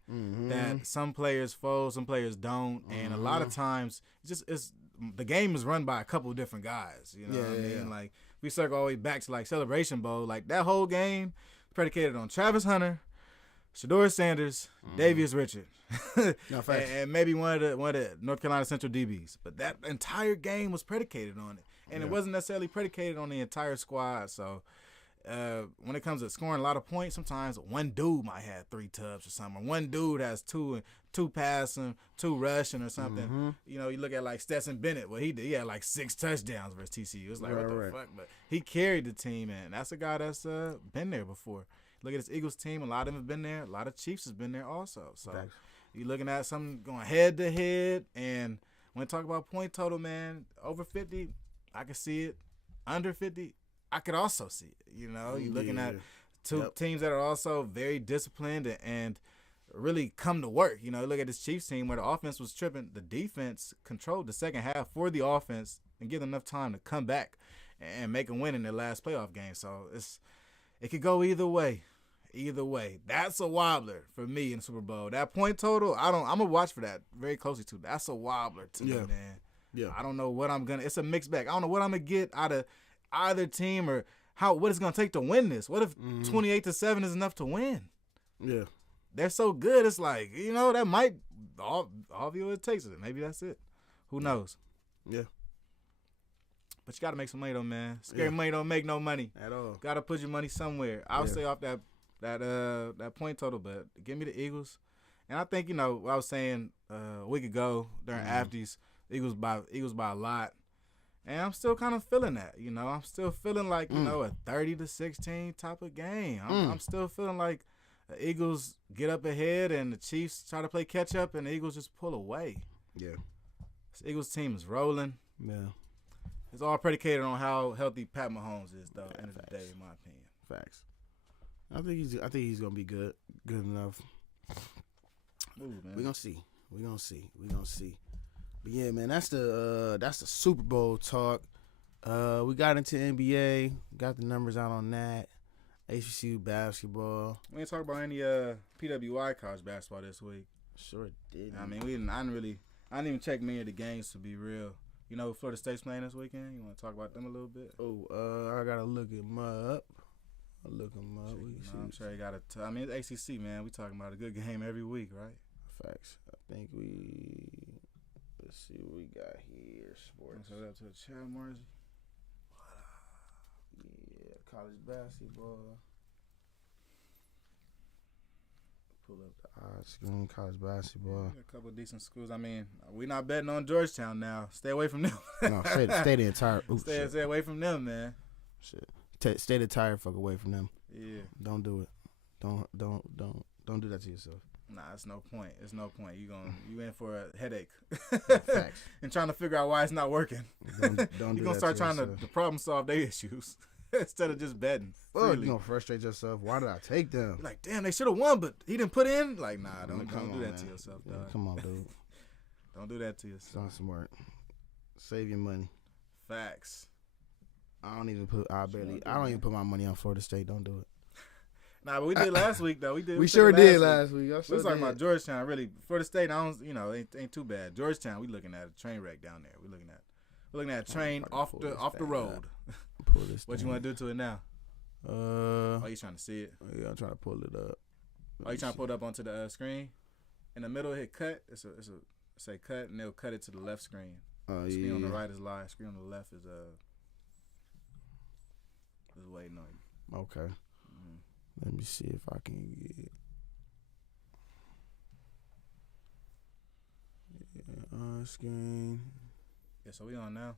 that some players fold, some players don't, and a lot of times it's the game is run by a couple of different guys. You know what I mean? Yeah. Like, we circle all the way back to like Celebration Bowl. Like, that whole game predicated on Travis Hunter, Shedeur Sanders, Davius Richard, and maybe one of the North Carolina Central DBs. But that entire game was predicated on it, and it wasn't necessarily predicated on the entire squad. So when it comes to scoring a lot of points, sometimes one dude might have 3 tubs or something. Or one dude has 2 passing, 2 rushing or something. You know, you look at like Stetson Bennett. What he did, he had like 6 touchdowns versus TCU. It's like, what the fuck? But he carried the team, and that's a guy that's been there before. Look at this Eagles team. A lot of them have been there. A lot of Chiefs has been there also. So you're looking at something going head to head. And when I talk about point total, man, over 50, I can see it. Under 50, I could also see it. You know, you're looking at 2 teams that are also very disciplined and really come to work. You know, look at this Chiefs team where the offense was tripping. The defense controlled the second half for the offense and give them enough time to come back and make a win in their last playoff game. So it could go either way. Either way. That's a wobbler for me in the Super Bowl. That point total, I'm going to watch for that very closely too. That's a wobbler to me, man. Yeah. I don't know what it's a mixed bag. I don't know what I'm going to get out of either team or what it's going to take to win this. What if 28-7 is enough to win? Yeah. They're so good. It's like, you know, that might all of you it takes it. Maybe that's it. Who knows? Yeah. But you got to make some money though, man. Scary money don't make no money at all. Got to put your money somewhere. I'll stay off that point total, but give me the Eagles. And I think, you know, what I was saying a week ago during afties, Eagles by a lot. And I'm still kind of feeling that, you know. I'm still feeling like, you know, a 30-16 type of game. I'm still feeling like the Eagles get up ahead and the Chiefs try to play catch up and the Eagles just pull away. Yeah. This Eagles team is rolling. Yeah. It's all predicated on how healthy Pat Mahomes is, though, at the end of the day, in my opinion. Facts. I think he's gonna be good enough. Ooh, man. We're gonna see. But yeah, man, that's the Super Bowl talk. We got into NBA, got the numbers out on that. HBCU basketball. We didn't talk about any PWI college basketball this week. Sure did. I mean, I didn't even check many of the games, to be real. You know who Florida State's playing this weekend? You want to talk about them a little bit? I gotta look him up. I'm sure you got to. I mean, it's ACC, man. We talking about a good game every week, right? Facts. I think let's see what we got here. Sports. Shout out to the chat, Marzi. Yeah, college basketball. Pull up the odds screen, college basketball. A couple of decent schools. I mean, we not betting on Georgetown now. Stay away from them. No, stay the entire. Stay away from them, man. Shit. Stay the entire fuck away from them. Yeah. Don't do it. Don't do that to yourself. Nah, it's no point. It's no point. You in for a headache. Facts. And trying to figure out why it's not working. Don't You're gonna start trying to problem solve their issues instead of just betting. Well, you gonna frustrate yourself. Why did I take them? You're like, damn, they should have won, but he didn't put in. Like, nah, don't do that to yourself, dog. Come on, dude. Don't do that to yourself. It's not smart. Save your money. Facts. I don't even put my money on Florida State. Don't do it. Nah, but we did last week though. We sure did last week. We was talking about Georgetown. Really, Florida State, ain't too bad. Georgetown, we looking at a train wreck down there. We're looking at a train off the road. What you want to do to it now? Oh, you trying to see it? Yeah, I'm trying to pull it up. You trying to pull it up onto the screen? In the middle, hit cut. It's a say cut, and they'll cut it to the left screen. Screen on the right is live. Screen on the left is waiting on you. Okay. Mm-hmm. Let me see if I can get on screen. Yeah, so we on now.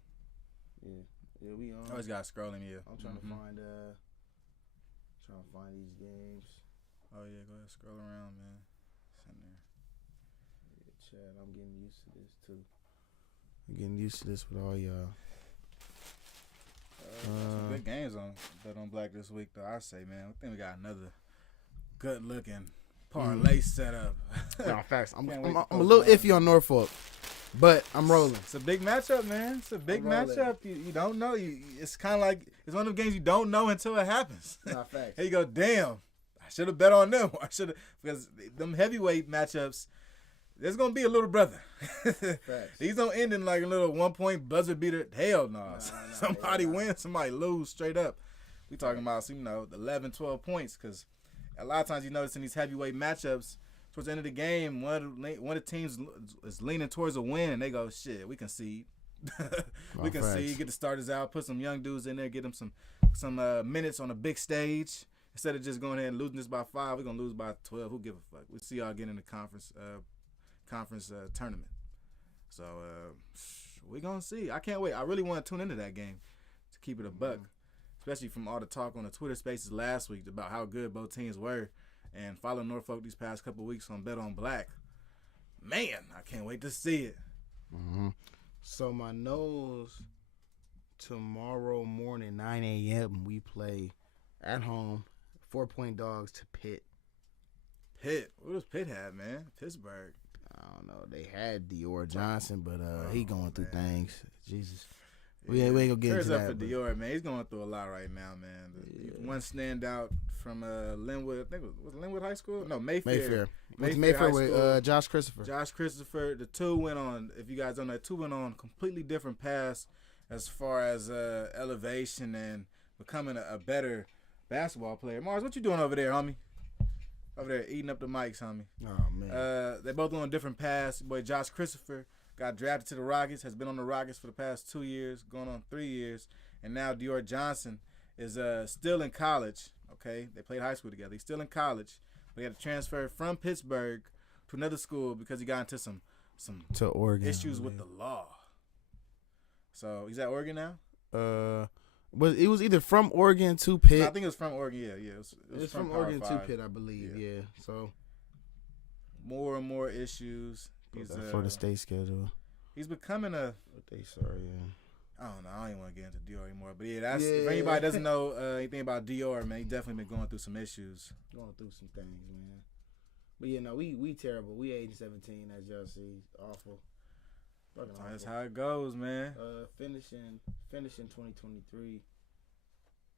Yeah, we on. I always got scrolling here. I'm trying to find these games. Oh yeah, go ahead, scroll around, man. It's in there. Yeah, Chad, I'm getting used to this too. I'm getting used to this with all y'all. Some good games on Bet on Black this week, though. I say, man, I think we got another good looking parlay setup. No, facts. I'm a little iffy on Norfolk, but I'm rolling. It's a big matchup, man. It's a big matchup. You don't know. It's kind of like it's one of the games you don't know until it happens. Nah, facts. Here you go. Damn, I should have bet on them. Because them heavyweight matchups. There's gonna be a little brother. These don't end in like a little 1-point buzzer beater. Hell no. Nah, somebody wins, somebody lose straight up. We talking about 11, 12 points because a lot of times you notice in these heavyweight matchups towards the end of the game, one of the teams is leaning towards a win and they go, shit, we concede. We concede, get the starters out, put some young dudes in there, get them some minutes on a big stage. Instead of just going ahead and losing this by 5, we're gonna lose by 12. Who give a fuck? We'll see y'all get in the conference tournament. So we're gonna see. I can't wait. I really want to tune into that game to keep it a buck, especially from all the talk on the Twitter spaces last week about how good both teams were, and follow Norfolk these past couple weeks on Bet on Black. Man, I can't wait to see it. Mm-hmm. So my nose, tomorrow morning 9 a.m. we play at home 4-point dogs to Pitt. What does Pitt have, man? Pittsburgh. I don't know. They had Dior Johnson, but he going through things. Jesus. We ain't gonna get into that. For Dior, man. He's going through a lot right now, man. One standout from Linwood. I think it was Linwood High School? No, Mayfair. Mayfair with Josh Christopher. The two went on, if you guys don't know, completely different paths as far as elevation and becoming a better basketball player. Mars, what you doing over there, homie? Over there eating up the mics, homie. Oh, man. They both on different paths. Boy, Josh Christopher got drafted to the Rockets, has been on the Rockets for the past 2 years, going on 3 years. And now Dior Johnson is still in college, okay? They played high school together. He's still in college, but he had to transfer from Pittsburgh to another school because he got into some to Oregon, issues with the law. So he's at Oregon now? But it was either from Oregon to Pitt. No, I think it was from Oregon. Yeah. It was from Oregon to Pitt, I believe. Yeah. So more and more issues. He's for the state schedule. He's becoming a. What they sorry, yeah. I don't know. I don't even want to get into Dior anymore. But if anybody doesn't know anything about Dior, man, he definitely been going through some issues. Going through some things, man. But we terrible. We 8-17, as y'all see. Awful. That's how it goes, man. Finishing 2023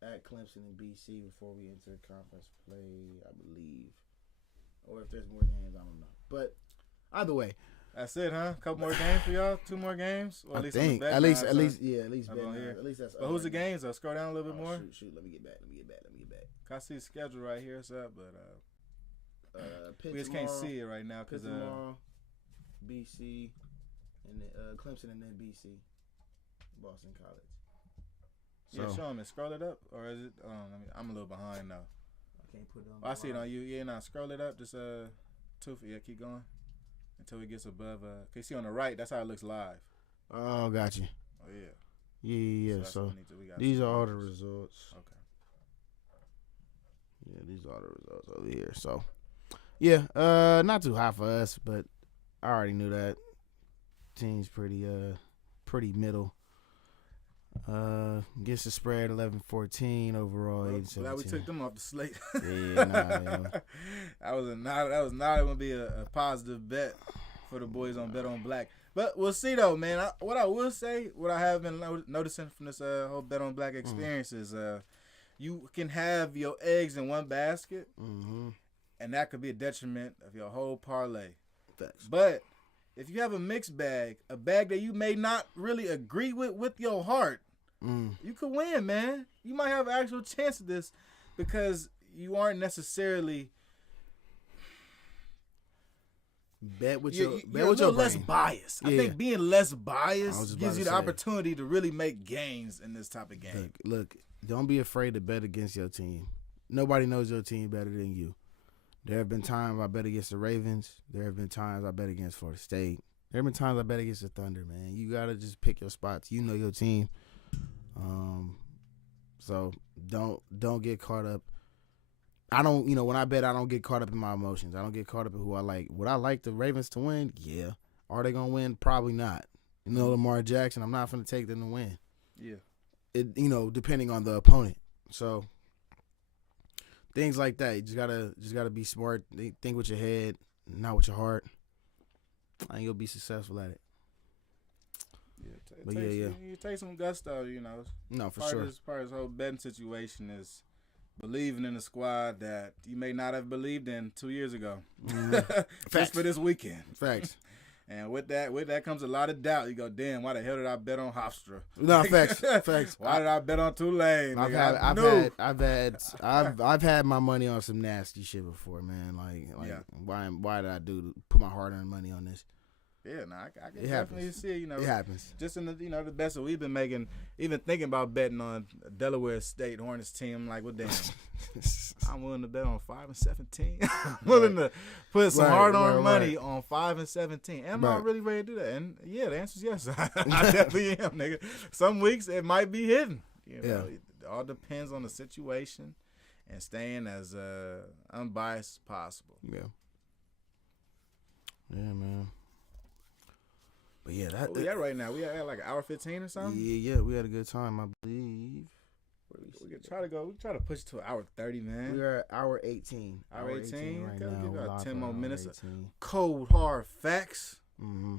at Clemson and BC before we enter conference play, I believe. Or if there's more games, I don't know. But either way, That's it, huh? Couple more games for y'all? 2 more games? Or I on the think bet at least nines, bet Up on nines. here. At least that's. But who's the games? Scroll down a little bit more. Shoot. Let me get back. I see the schedule right here. It's up, but we just tomorrow, can't see it right now because tomorrow, BC, and then Clemson, and then BC, Boston College. Yeah, show them. Scroll it up, or is it? I'm a little behind now. I can't put it on. I see it on you. Yeah, now scroll it up. Just 2. Yeah, keep going until it gets above. Can you see on the right? That's how it looks live. Oh, got you. Oh yeah. Yeah. So these are all the results. Okay. Yeah, these are the results over here. So, yeah, not too high for us, but I already knew that. Team's pretty middle. Gets the spread 11-14 overall. Well, 8-17. glad we took them off the slate. Yeah, That was not going to be a positive bet for the boys on Bet on Black. But we'll see though, man. What I will say, what I have been noticing from this whole Bet on Black experience is you can have your eggs in one basket, and that could be a detriment of your whole parlay. Facts. But if you have a mixed bag, a bag that you may not really agree with your heart, you could win, man. You might have an actual chance of this because you aren't necessarily bet with you're your less brain. biased. Yeah. I think being less biased gives you the say. opportunity to really make gains in this type of game. Look, don't be afraid to bet against your team. Nobody knows your team better than you. There have been times I bet against the Ravens. There have been times I bet against Florida State. There have been times I bet against the Thunder, man. You got to just pick your spots. You know your team. So don't get caught up. When I bet, I don't get caught up in my emotions. I don't get caught up in who I like. Would I like the Ravens to win? Yeah. Are they going to win? Probably not. Lamar Jackson, I'm not going to take them to win. Yeah. Depending on the opponent. So things like that. You just gotta be smart. Think with your head, not with your heart, and you'll be successful at it. Yeah, you take some gusto, No, for sure. As part of this whole betting situation is believing in a squad that you may not have believed in 2 years ago, just for this weekend. Facts. And with that comes a lot of doubt. You go, damn, why the hell did I bet on Hofstra? No, facts. Why did I bet on Tulane? I've had my money on some nasty shit before, man. Why did I put my hard-earned money on this? Yeah, I can definitely see, it happens. Just in the the best that we've been making, even thinking about betting on Delaware State Hornets team, I'm like, well, damn, I'm willing to bet on 5 and 17. I'm willing to put some hard-earned money on 5 and 17. Am I really ready to do that? And yeah, the answer is yes. I definitely am, nigga. Some weeks it might be hidden. It all depends on the situation and staying as unbiased as possible. Yeah. Yeah, man. But yeah, right now we at like an hour 15 or something. Yeah, we had a good time, I believe. We could try to push it to an hour 30, man. We're at hour 18. Hour 18 right now. now. Give about 10 more minutes. 18. Cold hard facts. Mm-hmm.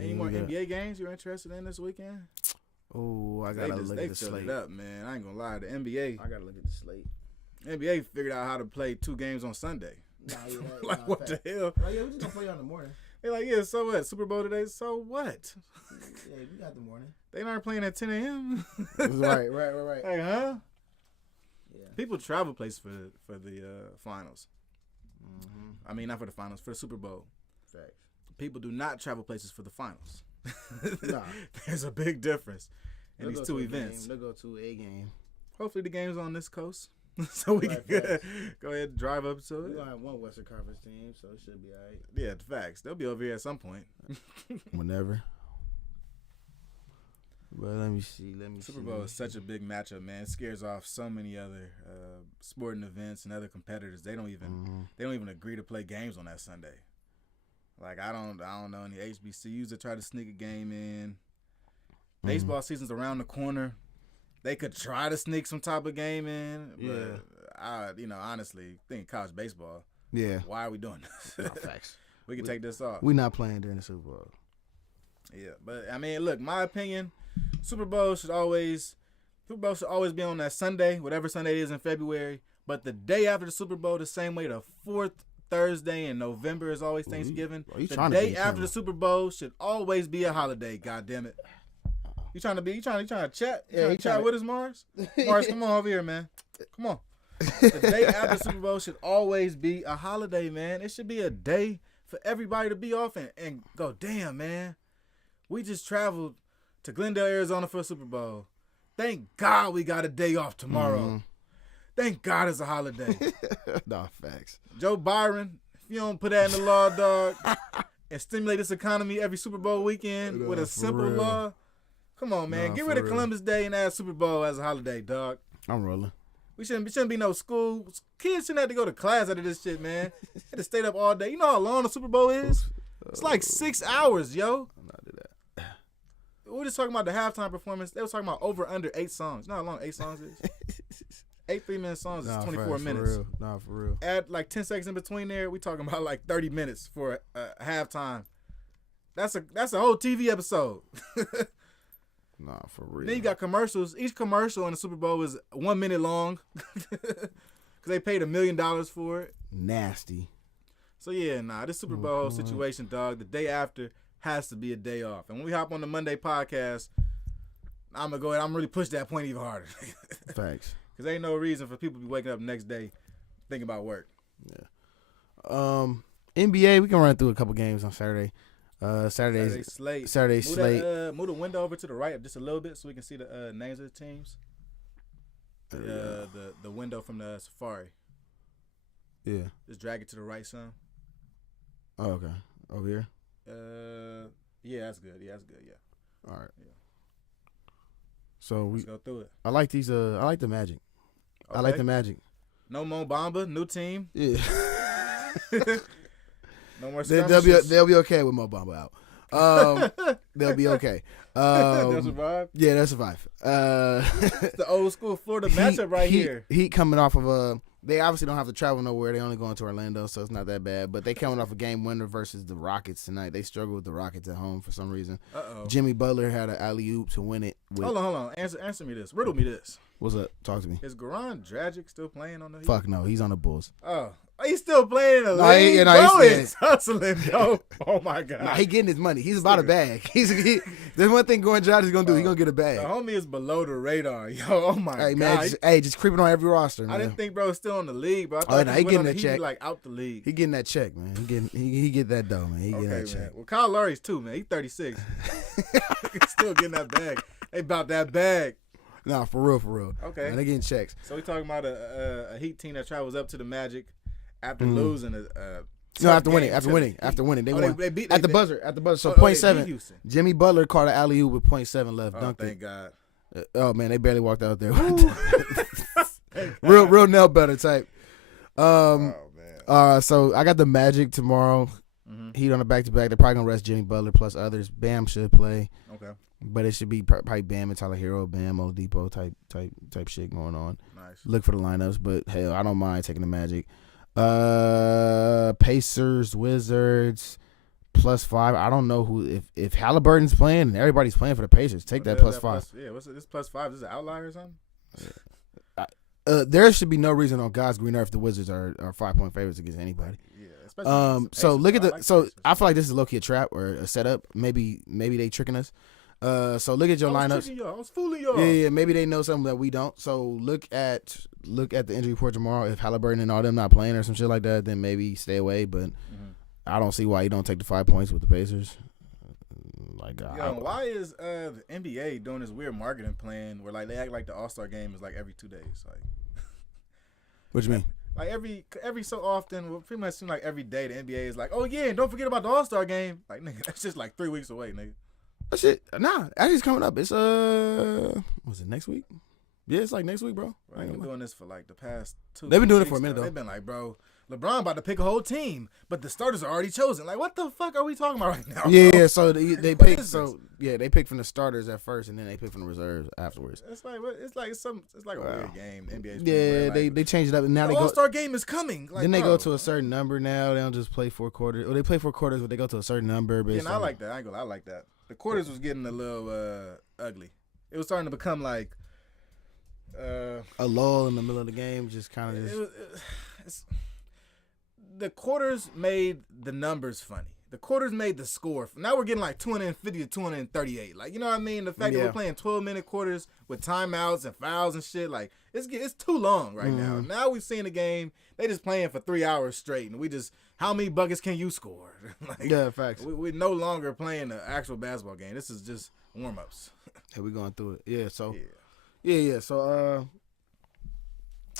Any more NBA games you're interested in this weekend? Oh, I gotta look at the slate. It up, man. I ain't gonna lie. The NBA. I gotta look at the slate. NBA figured out how to play 2 games on Sunday. What the hell? Oh yeah, we just gonna play on the morning. They're like, yeah, so what? Super Bowl today, so what? Yeah, we got the morning. They aren't playing at 10 a.m. Right. Hey, huh? Yeah. People travel places for the finals. Mm-hmm. I mean, not for the finals, for the Super Bowl. Facts. People do not travel places for the finals. Nah. There's a big difference in these 2 events. They'll go to a game. Hopefully the game's on this coast. So we can go ahead and drive up to it. We're going to have one Western Conference team, so it should be all right. Yeah, the facts. They'll be over here at some point. Whenever. But let me see. Super Bowl is such a big matchup, man. It scares off so many other sporting events and other competitors. They don't even agree to play games on that Sunday. Like I don't know any HBCUs that try to sneak a game in. Baseball season's around the corner. They could try to sneak some type of game in, but I honestly think college baseball. Yeah. Why are we doing this? No, facts. We can take this off. We're not playing during the Super Bowl. Yeah, but I mean, look, my opinion, Super Bowl should always be on that Sunday, whatever Sunday it is in February. But the day after the Super Bowl, the same way the 4th Thursday in November is always Thanksgiving. You the day after the Super Bowl should always be a holiday. God damn it! You trying to chat? You chat with us, Mars? Mars, come on over here, man. Come on. The day after the Super Bowl should always be a holiday, man. It should be a day for everybody to be off and go, damn, man. We just traveled to Glendale, Arizona for a Super Bowl. Thank God we got a day off tomorrow. Mm-hmm. Thank God it's a holiday. Nah, facts. Joe Byron, if you don't put that in the law, dog, and stimulate this economy every Super Bowl weekend with a simple law, come on, man. Get rid of Columbus Day and add Super Bowl as a holiday, dog. I'm rolling. We shouldn't be no school. Kids shouldn't have to go to class out of this shit, man. They had to stay up all day. You know how long the Super Bowl is? It's like 6 hours, yo. I'm not do that. We were just talking about the halftime performance. They were talking about over under 8 songs. You know how long 8 songs is? 8 3-minute songs is 24 minutes. For real. Nah, for real. Add like 10 seconds in between there. We talking about like 30 minutes for a halftime. That's a whole TV episode. Nah, for real. Then you got commercials. Each commercial in the Super Bowl is 1 minute long because they paid $1 million for it. Nasty. So yeah, this Super Bowl situation, dog. The day after has to be a day off. And when we hop on the Monday podcast, I'm gonna go ahead. I'm really push that point even harder. Facts. Because ain't no reason for people to be waking up the next day thinking about work. Yeah. NBA, we can run through a couple games on Saturday. Saturday slate. Move the window over to the right just a little bit so we can see the names of the teams. The window from the Safari. Yeah. Just drag it to the right, son. Oh, okay. Over here. Yeah, that's good. Yeah. All right. Yeah. So let's go through it. I like these. I like the Magic. Okay. I like the Magic. No Mo Bamba, new team. Yeah. No more. They'll be okay with Mo Bamba out. They'll be okay. They'll survive. Yeah, they'll survive. It's the old school Florida matchup here. Heat coming off of they obviously don't have to travel nowhere. They only going to Orlando, so it's not that bad. But they coming off a game winner versus the Rockets tonight. They struggled with the Rockets at home for some reason. Jimmy Butler had an alley-oop to win it. Hold on. Answer me this. Riddle me this. What's up? Talk to me. Is Goran Dragic still playing on the Heat? Fuck no. He's on the Bulls. Oh. He's still playing in the league? Bro is hustling, yo. Oh, my God. Nah, he getting his money. He's about a bag. There's one thing Goran Dragic is going to do. He's going to get a bag. The homie is below the radar. Yo, oh, my God. Man, just creeping on every roster, man. I didn't think bro was still in the league, bro. I thought he getting that check. He like out the league. He getting that check, man. He get that dough, man. He getting that check. Well, Kyle Lowry's too, man. He's 36. He's still getting that bag. They about that bag. Nah, for real. Okay. Man, they getting checks. So we talking about a Heat team that travels up to the Magic after losing after winning. They won. They beat at the buzzer. So 0.7. Jimmy Butler caught an alley-oop with 0.7 left. Oh, thank God. Oh man, they barely walked out there. real nail better type. Man. So I got the Magic tomorrow. Mm-hmm. Heat on the back-to-back. They're probably gonna rest Jimmy Butler plus others. Bam should play. Okay. But it should be probably Bam and Tyler Hero, Bam, Oladipo type shit going on. Nice. Look for the lineups, but hell, I don't mind taking the Magic. Pacers, Wizards, +5. I don't know who if Halliburton's playing and everybody's playing for the Pacers. Take that +5. Yeah, what's this +5? Is it an outlier or something? There should be no reason on God's green earth the Wizards are 5-point favorites against anybody. Yeah. So look at I feel like this is low key a trap or a setup. Maybe they tricking us. So look at your lineups. I was fooling y'all. Yeah, maybe they know something that we don't. So look at the injury report tomorrow. If Halliburton and all them not playing or some shit like that, then maybe stay away. But I don't see why you don't take the 5 points with the Pacers. Why is the NBA doing this weird marketing plan where like they act like the All-Star game is like every 2 days? Like, what you mean? Like every so often, well, pretty much seem like every day the NBA is like, oh yeah, and don't forget about the All-Star game. Like nigga, that's just like 3 weeks away, nigga. That shit, nah, actually it's coming up. It's was it next week? Yeah, it's like next week, bro. They've been doing this for like the past 2 They've been doing it weeks, for a minute though. They've been like, bro, LeBron about to pick a whole team, but the starters are already chosen. Like, what the fuck are we talking about right now? Yeah, so they pick. So yeah, they pick from the starters at first, and then they pick from the reserves afterwards. It's like a weird game. NBA's yeah, they changed it up, and now the All-Star game is coming. Like, then they go to a certain number now. They don't just play 4 quarters. Or they play 4 quarters, but they go to a certain number. Yeah, and I like that. I like that. The quarters was getting a little ugly. It was starting to become like a lull in the middle of the game, just kind of the quarters made the numbers funny. The quarters made the score. Now we're getting like 250 to 238. Like, you know what I mean? The fact that we're playing 12-minute quarters with timeouts and fouls and shit, like, it's too long right now. Now we've seen the game. They just playing for 3 hours straight, and we just, how many buckets can you score? Like, yeah, facts. We're no longer playing an actual basketball game. This is just warm-ups. Yeah, we're going through it. Yeah, so, yeah. So,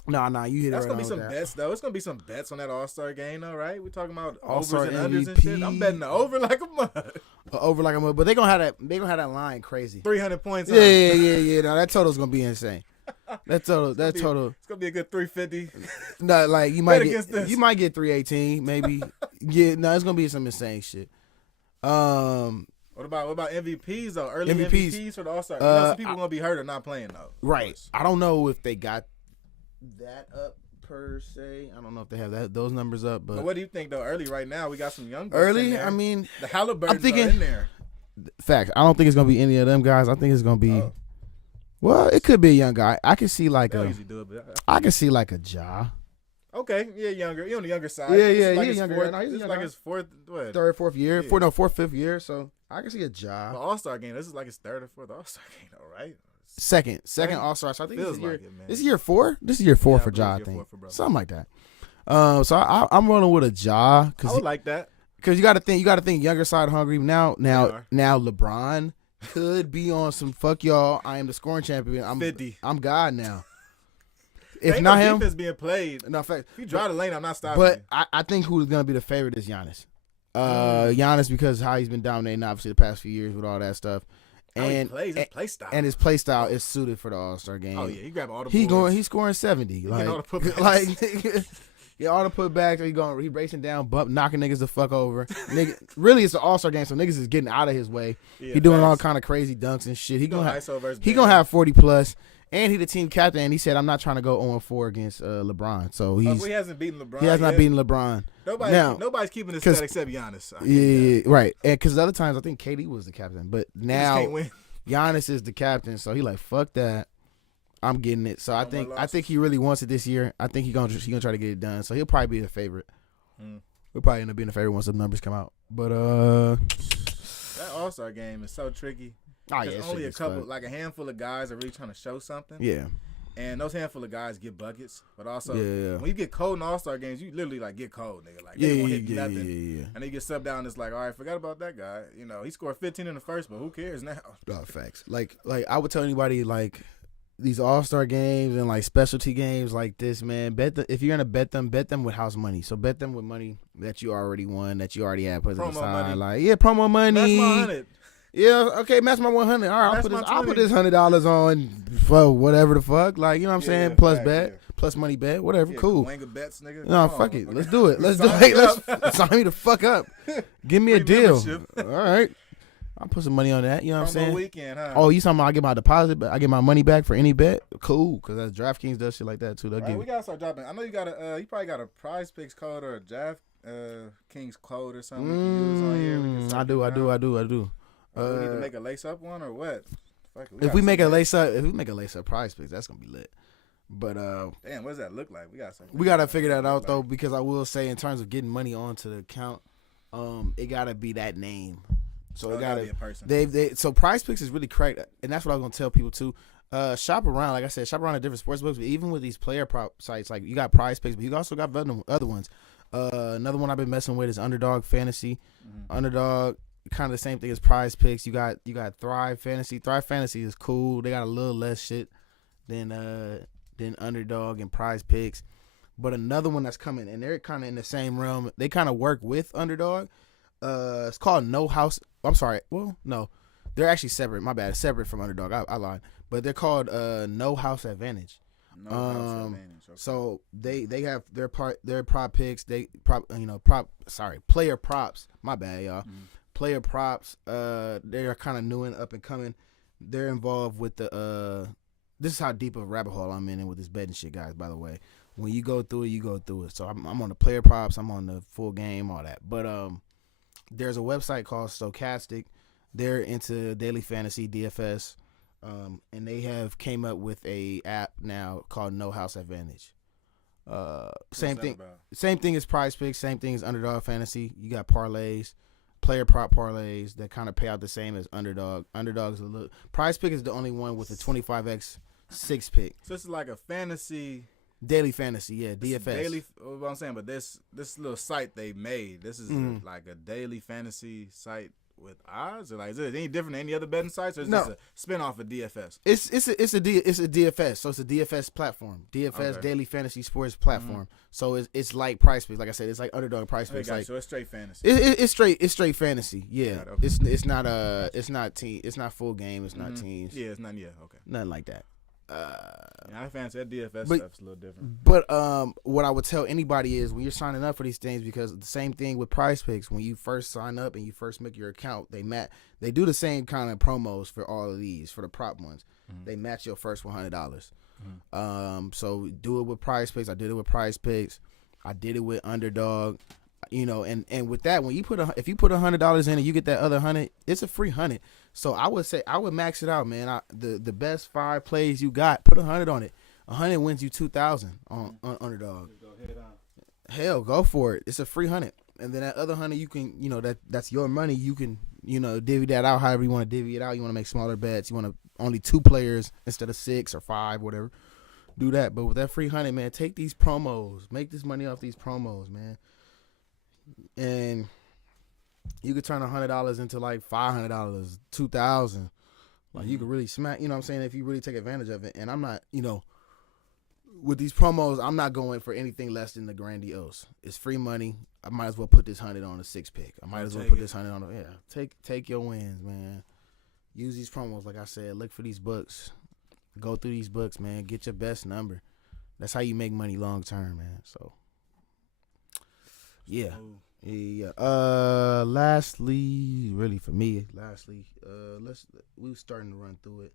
Nah, you hit That's it right gonna be on some with that. bets though. It's gonna be some bets on that All-Star game though, right? We're talking about All-Star overs and unders and MVP. shit. I'm betting the over like a mug. Over like a mug, but they gonna have that. They gonna have that line crazy. 300 points. Yeah. No, that total's gonna be insane. That total. It's gonna be a good 350. No, like you might get 318, maybe. Yeah, no, it's gonna be some insane shit. What about MVPs though? Early MVPs for the All-Star. Some people gonna be hurt or not playing though. Right. I don't know if they got that up per se. I don't know if they have those numbers up. But what do you think though? Early right now, we got some young. Early, I mean, the Halliburtons I'm thinking, are in there. Fact. I don't think it's gonna be any of them guys. I think it's gonna be. Well, it could be a young guy. I can see like I can see like a Ja. Okay, yeah, younger. You're on the younger side. Yeah, like he's younger. He's like his third, year. Yeah. Fourth, fifth year. So I can see a Ja. The All-Star game. This is like his third or fourth All-Star game, though, right? Second All-Star. So I think Feels this year. Like it, man. This is year 4. This is year 4 for Ja. I think something like that. So I'm rolling with a Ja. I would like that. Because you got to think younger side hungry. Now LeBron could be on some fuck y'all. I am the scoring champion. I'm 50. I'm God now. If ain't not no him, defense being played. No fact. If you drive the lane, I'm not stopping. But I think who's gonna be the favorite is Giannis. Giannis, because how he's been dominating obviously the past few years with all that stuff. And his play style. And his play style is suited for the All-Star game. Oh yeah, he grab all the boards. He's scoring 70. Like all the putbacks. all the putbacks. He racing down, knocking niggas the fuck over. Really, it's an All-Star game, so niggas is getting out of his way. Yeah, he doing all kind of crazy dunks and shit. He gonna have 40 plus. And he the team captain, and he said, "I'm not trying to go 0-4 against LeBron." So he hasn't beaten LeBron. He has not beaten LeBron. Nobody's keeping this stat except Giannis. Yeah, right. And because the other times I think KD was the captain, but now Giannis is the captain, so he like fuck that. I'm getting it. So I think he really wants it this year. I think he gonna try to get it done. So he'll probably be the favorite. He'll probably end up being the favorite once the numbers come out. But that All-Star game is so tricky. Oh yeah, only a handful of guys are really trying to show something. Yeah, and those handful of guys get buckets, but also when you get cold in All-Star games, you literally like get cold, nigga. Like they won't hit nothing. Yeah. And then you get subbed down. It's like, all right, forgot about that guy. You know, he scored 15 in the first, but who cares now? Oh, facts. Like I would tell anybody like these All-Star games and like specialty games like this, man. If you're gonna bet them with house money. So bet them with money that you already won, that you already had put aside. Like promo money. That's my 100. Yeah, okay, match my 100. All right, I'll put this $100 on for whatever the fuck. Like, you know what I'm saying? Plus bet, plus money bet, whatever. Cool. Bets, nigga. No, fuck it. Let's do it. Let's sign me the fuck up. Give me a deal. All right. I'll put some money on that. You know what I'm saying? Weekend, huh? Oh, you talking about I get my deposit, but I get my money back for any bet? Cool, because that's DraftKings does shit like that too. We gotta start dropping. I know you probably got a Prize Picks code or a DraftKings code or something we can use on here. I do. We need to make a lace up one or what? If we make a lace up Prize Picks, that's gonna be lit. But damn, what does that look like? We gotta figure that out though, because I will say in terms of getting money onto the account, it gotta be that name. So it gotta be a person. So Prize Picks is really correct, and that's what I was gonna tell people too. Shop around, like I said, shop around at different sports books. But even with these player prop sites, like you got Prize Picks, but you also got other ones. Another one I've been messing with is Underdog Fantasy. Underdog, kind of the same thing as Prize Picks. You got Thrive Fantasy. Thrive Fantasy is cool. They got a little less shit than Underdog and Prize Picks. But another one that's coming, and they're kind of in the same realm. They kind of work with Underdog. It's called No House. I'm sorry. Well, no, they're actually separate. My bad. Separate from Underdog. I lied. But they're called No House Advantage. No House Advantage. Okay. So they have their prop picks. Player props. My bad, y'all. Player props. They're kind of new and up and coming. They're involved with the. This is how deep of a rabbit hole I'm in with this betting shit, guys. By the way, when you go through it, you go through it. So I'm on the player props. I'm on the full game, all that. But there's a website called Stochastic. They're into daily fantasy DFS, and they have came up with a app now called No House Advantage. Same thing. Same thing as Prize Picks. Same thing as Underdog Fantasy. You got parlays, player prop parlays that kind of pay out the same as Underdog. Underdog's a little. Prize Pick is the only one with a 25x 6 pick. So this is like a fantasy. Daily fantasy, yeah, DFS. Daily, what I'm saying, but this little site they made. This is like a daily fantasy site with odds, or like is it any different than any other betting sites, or is this a spinoff of DFS? It's a DFS, so it's a DFS platform, Daily Fantasy Sports platform. So it's like Prize Picks, like I said, it's like Underdog Prize Picks. Okay, so it's straight fantasy. It's straight fantasy, yeah. Okay. It's not full game, it's not teams. Yeah, it's not okay. Nothing like that. I fancy that DFS stuff's a little different. But what I would tell anybody is when you're signing up for these things, because the same thing with Prize Picks, when you first sign up and you first make your account, they do the same kind of promos for all of these, for the prop ones. They match your first $100. So do it with Prize Picks. I did it with Prize Picks. I did it with Underdog. And with that, when you if you put $100 in and you get that other 100, it's a free 100. So I would say I would max it out, man. The best 5 plays you got, put 100 on it. 100 wins you 2,000 on Underdog. Hell, go for it. It's a free 100, and then that other 100 you can, that's your money. You can, divvy that out however you want to divvy it out. You want to make smaller bets. You want to only 2 players instead of 6 or 5, whatever. Do that. But with that free 100, man, take these promos, make this money off these promos, man. And you could turn $100 into like $500, $2,000. Like you could really smack, you know what I'm saying, if you really take advantage of it. And I'm not, with these promos, I'm not going for anything less than the grandiose. It's free money. I might as well put this 100 on a 6 pick. I might as well put this 100 on take your wins, man. Use these promos, like I said. Look for these books. Go through these books, man. Get your best number. That's how you make money long term, man. So yeah. Yeah. Lastly, we were starting to run through it.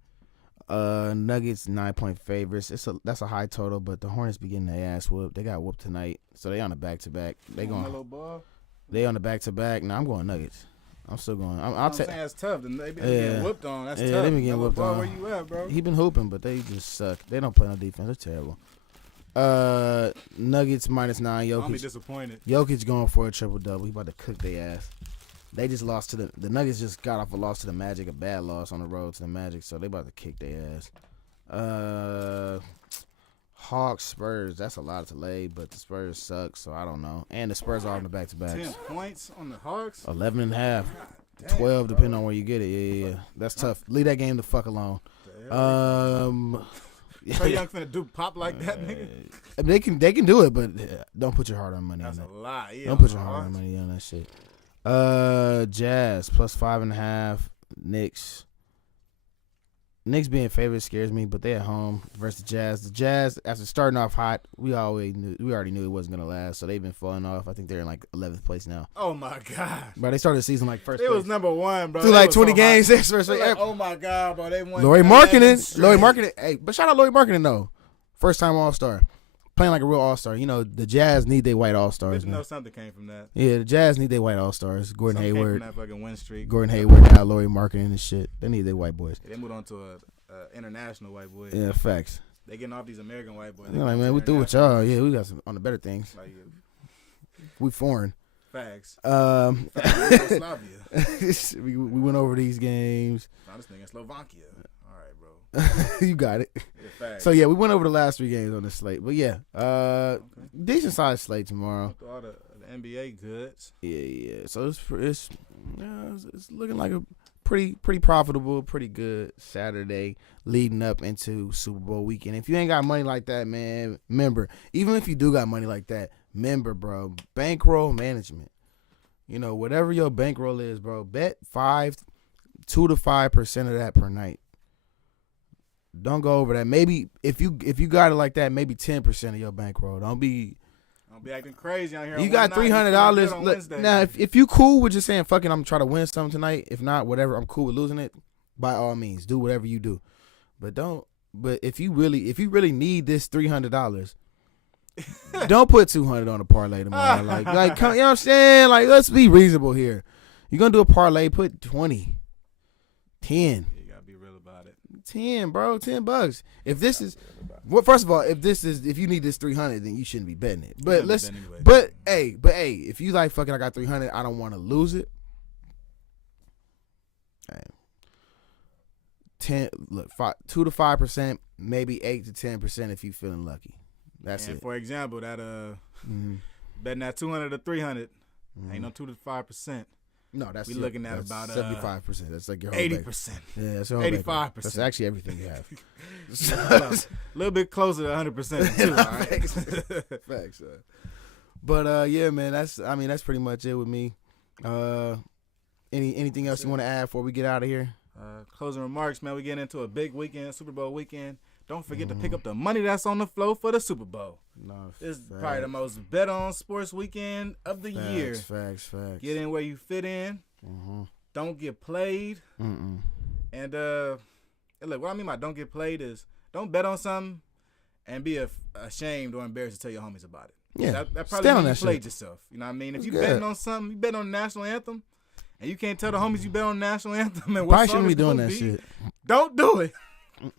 Nuggets 9-point favorites. That's a high total, but the Hornets be getting their ass whooped. They got whooped tonight, so they on the back to back. They on the back to back. Nah, I'm going Nuggets. I'm still going. I'm saying it's tough. They been getting whooped on. That's tough. They been getting whooped on. Where you at, bro? He been hooping, but they just suck. They don't play no defense. They're terrible. Nuggets -9. Jokic. I'm disappointed. Jokic going for a triple double. He about to cook their ass. They just lost to the Nuggets. Just got off a loss to the Magic, a bad loss on the road to the Magic. So they about to kick their ass. Hawks Spurs. That's a lot to lay, but the Spurs suck. So I don't know. And the Spurs are on the back to back. 10 points on the Hawks. 11.5. 12 depending on where you get it. Yeah. That's tough. Leave that game the fuck alone. Trae Young finna do pop like that, nigga. They can do it, but don't put your hard-earned money on that. That's a lot. Yeah, don't put your hard-earned money on that shit. Jazz +5.5. Knicks being favorite scares me, but they at home versus the Jazz. The Jazz, after starting off hot, we already knew it wasn't gonna last, so they've been falling off. I think they're in like 11th place now. Oh my god! But they started the season like first. It place. was number 1, bro. Through like 20 games. Oh my god, bro! They won. Laurie Markkinen. Hey, but shout out Laurie Markkinen though. First time All-Star. Playing like a real All-Star. The Jazz need their white All-Stars. Know something came from that. Yeah, the Jazz need their white All-Stars. Gordon Hayward. Came from that fucking win streak. Gordon Hayward now, Laurie Markkinen and shit. They need their white boys. Yeah, they moved on to a international white boy. Yeah, facts. They getting off these American white boys. They're like, man, we through with y'all. Yeah, we got some on the better things. Like, we foreign. Facts. Yugoslavia. we went over these games. Found this thing in Slovakia. All right, bro. You got it. Yeah, facts. So yeah, we went over the last 3 games on the slate. But yeah, decent sized slate tomorrow. All the NBA goods. Yeah. So it's looking like a pretty profitable, pretty good Saturday leading up into Super Bowl weekend. If you ain't got money like that, man, remember, even if you do got money like that, remember, bro, bankroll management. Whatever your bankroll is, bro, bet 2 to 5% of that per night. Don't go over that. Maybe if you got it like that, maybe 10% of your bankroll. Don't be acting crazy out here. You got $300. Now, if you cool with just saying, fuck it, I'm trying to win something tonight. If not, whatever, I'm cool with losing it. By all means, do whatever you do. But if you really need this $300, don't put 200 on a parlay tomorrow. like, you know what I'm saying? Like, let's be reasonable here. You're gonna do a parlay, put 20, 10. You gotta be real about it. 10, bro. $10. If this is, well, first of all, if you need this 300, then you shouldn't be betting it. But hey, if you like fucking, I got 300, I don't want to lose it. Hey. 2 to 5%, maybe 8 to 10% if you feeling lucky. That's it. For example, that betting that 200 to 300, ain't no 2 to 5%. No, that's we looking at about 75%. That's like your whole 80%. Yeah, that's your 85%. That's actually everything you have. A little bit closer to 100% too. All right. Facts. But yeah, man, that's pretty much it with me. Anything else you want to add before we get out of here? Closing remarks, man. We getting into a big weekend, Super Bowl weekend. Don't forget to pick up the money that's on the flow for the Super Bowl. No, this is probably the most bet on sports weekend of the year. Facts. Get in where you fit in. Don't get played. And look, what I mean by don't get played is don't bet on something and be ashamed or embarrassed to tell your homies about it. Yeah, that probably means you played yourself. You know what I mean? If you betting on something, you bet on the national anthem, and you can't tell the homies you bet on the national anthem and what probably song shouldn't be doing that be, shit. Don't do it.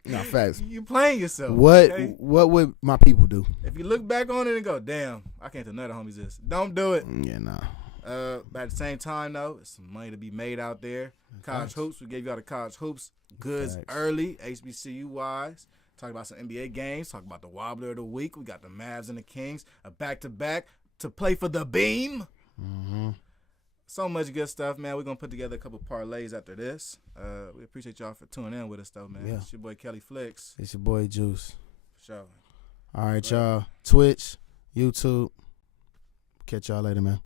No, facts. You playing yourself. What okay? What would my people do? If you look back on it and go, damn, I can't tell none of the homies this. Don't do it. Yeah, nah. But at the same time, though, it's some money to be made out there. College hoops. We gave you all the college hoops goods early, HBCU-wise. Talk about some NBA games. Talk about the Wobbler of the Week. We got the Mavs and the Kings. A back-to-back to play for the beam. So much good stuff, man. We're going to put together a couple parlays after this. We appreciate y'all for tuning in with us, though, man. Yeah. It's your boy, Kelly Flicks. It's your boy, Juice. For sure. All right, y'all. Twitch, YouTube. Catch y'all later, man.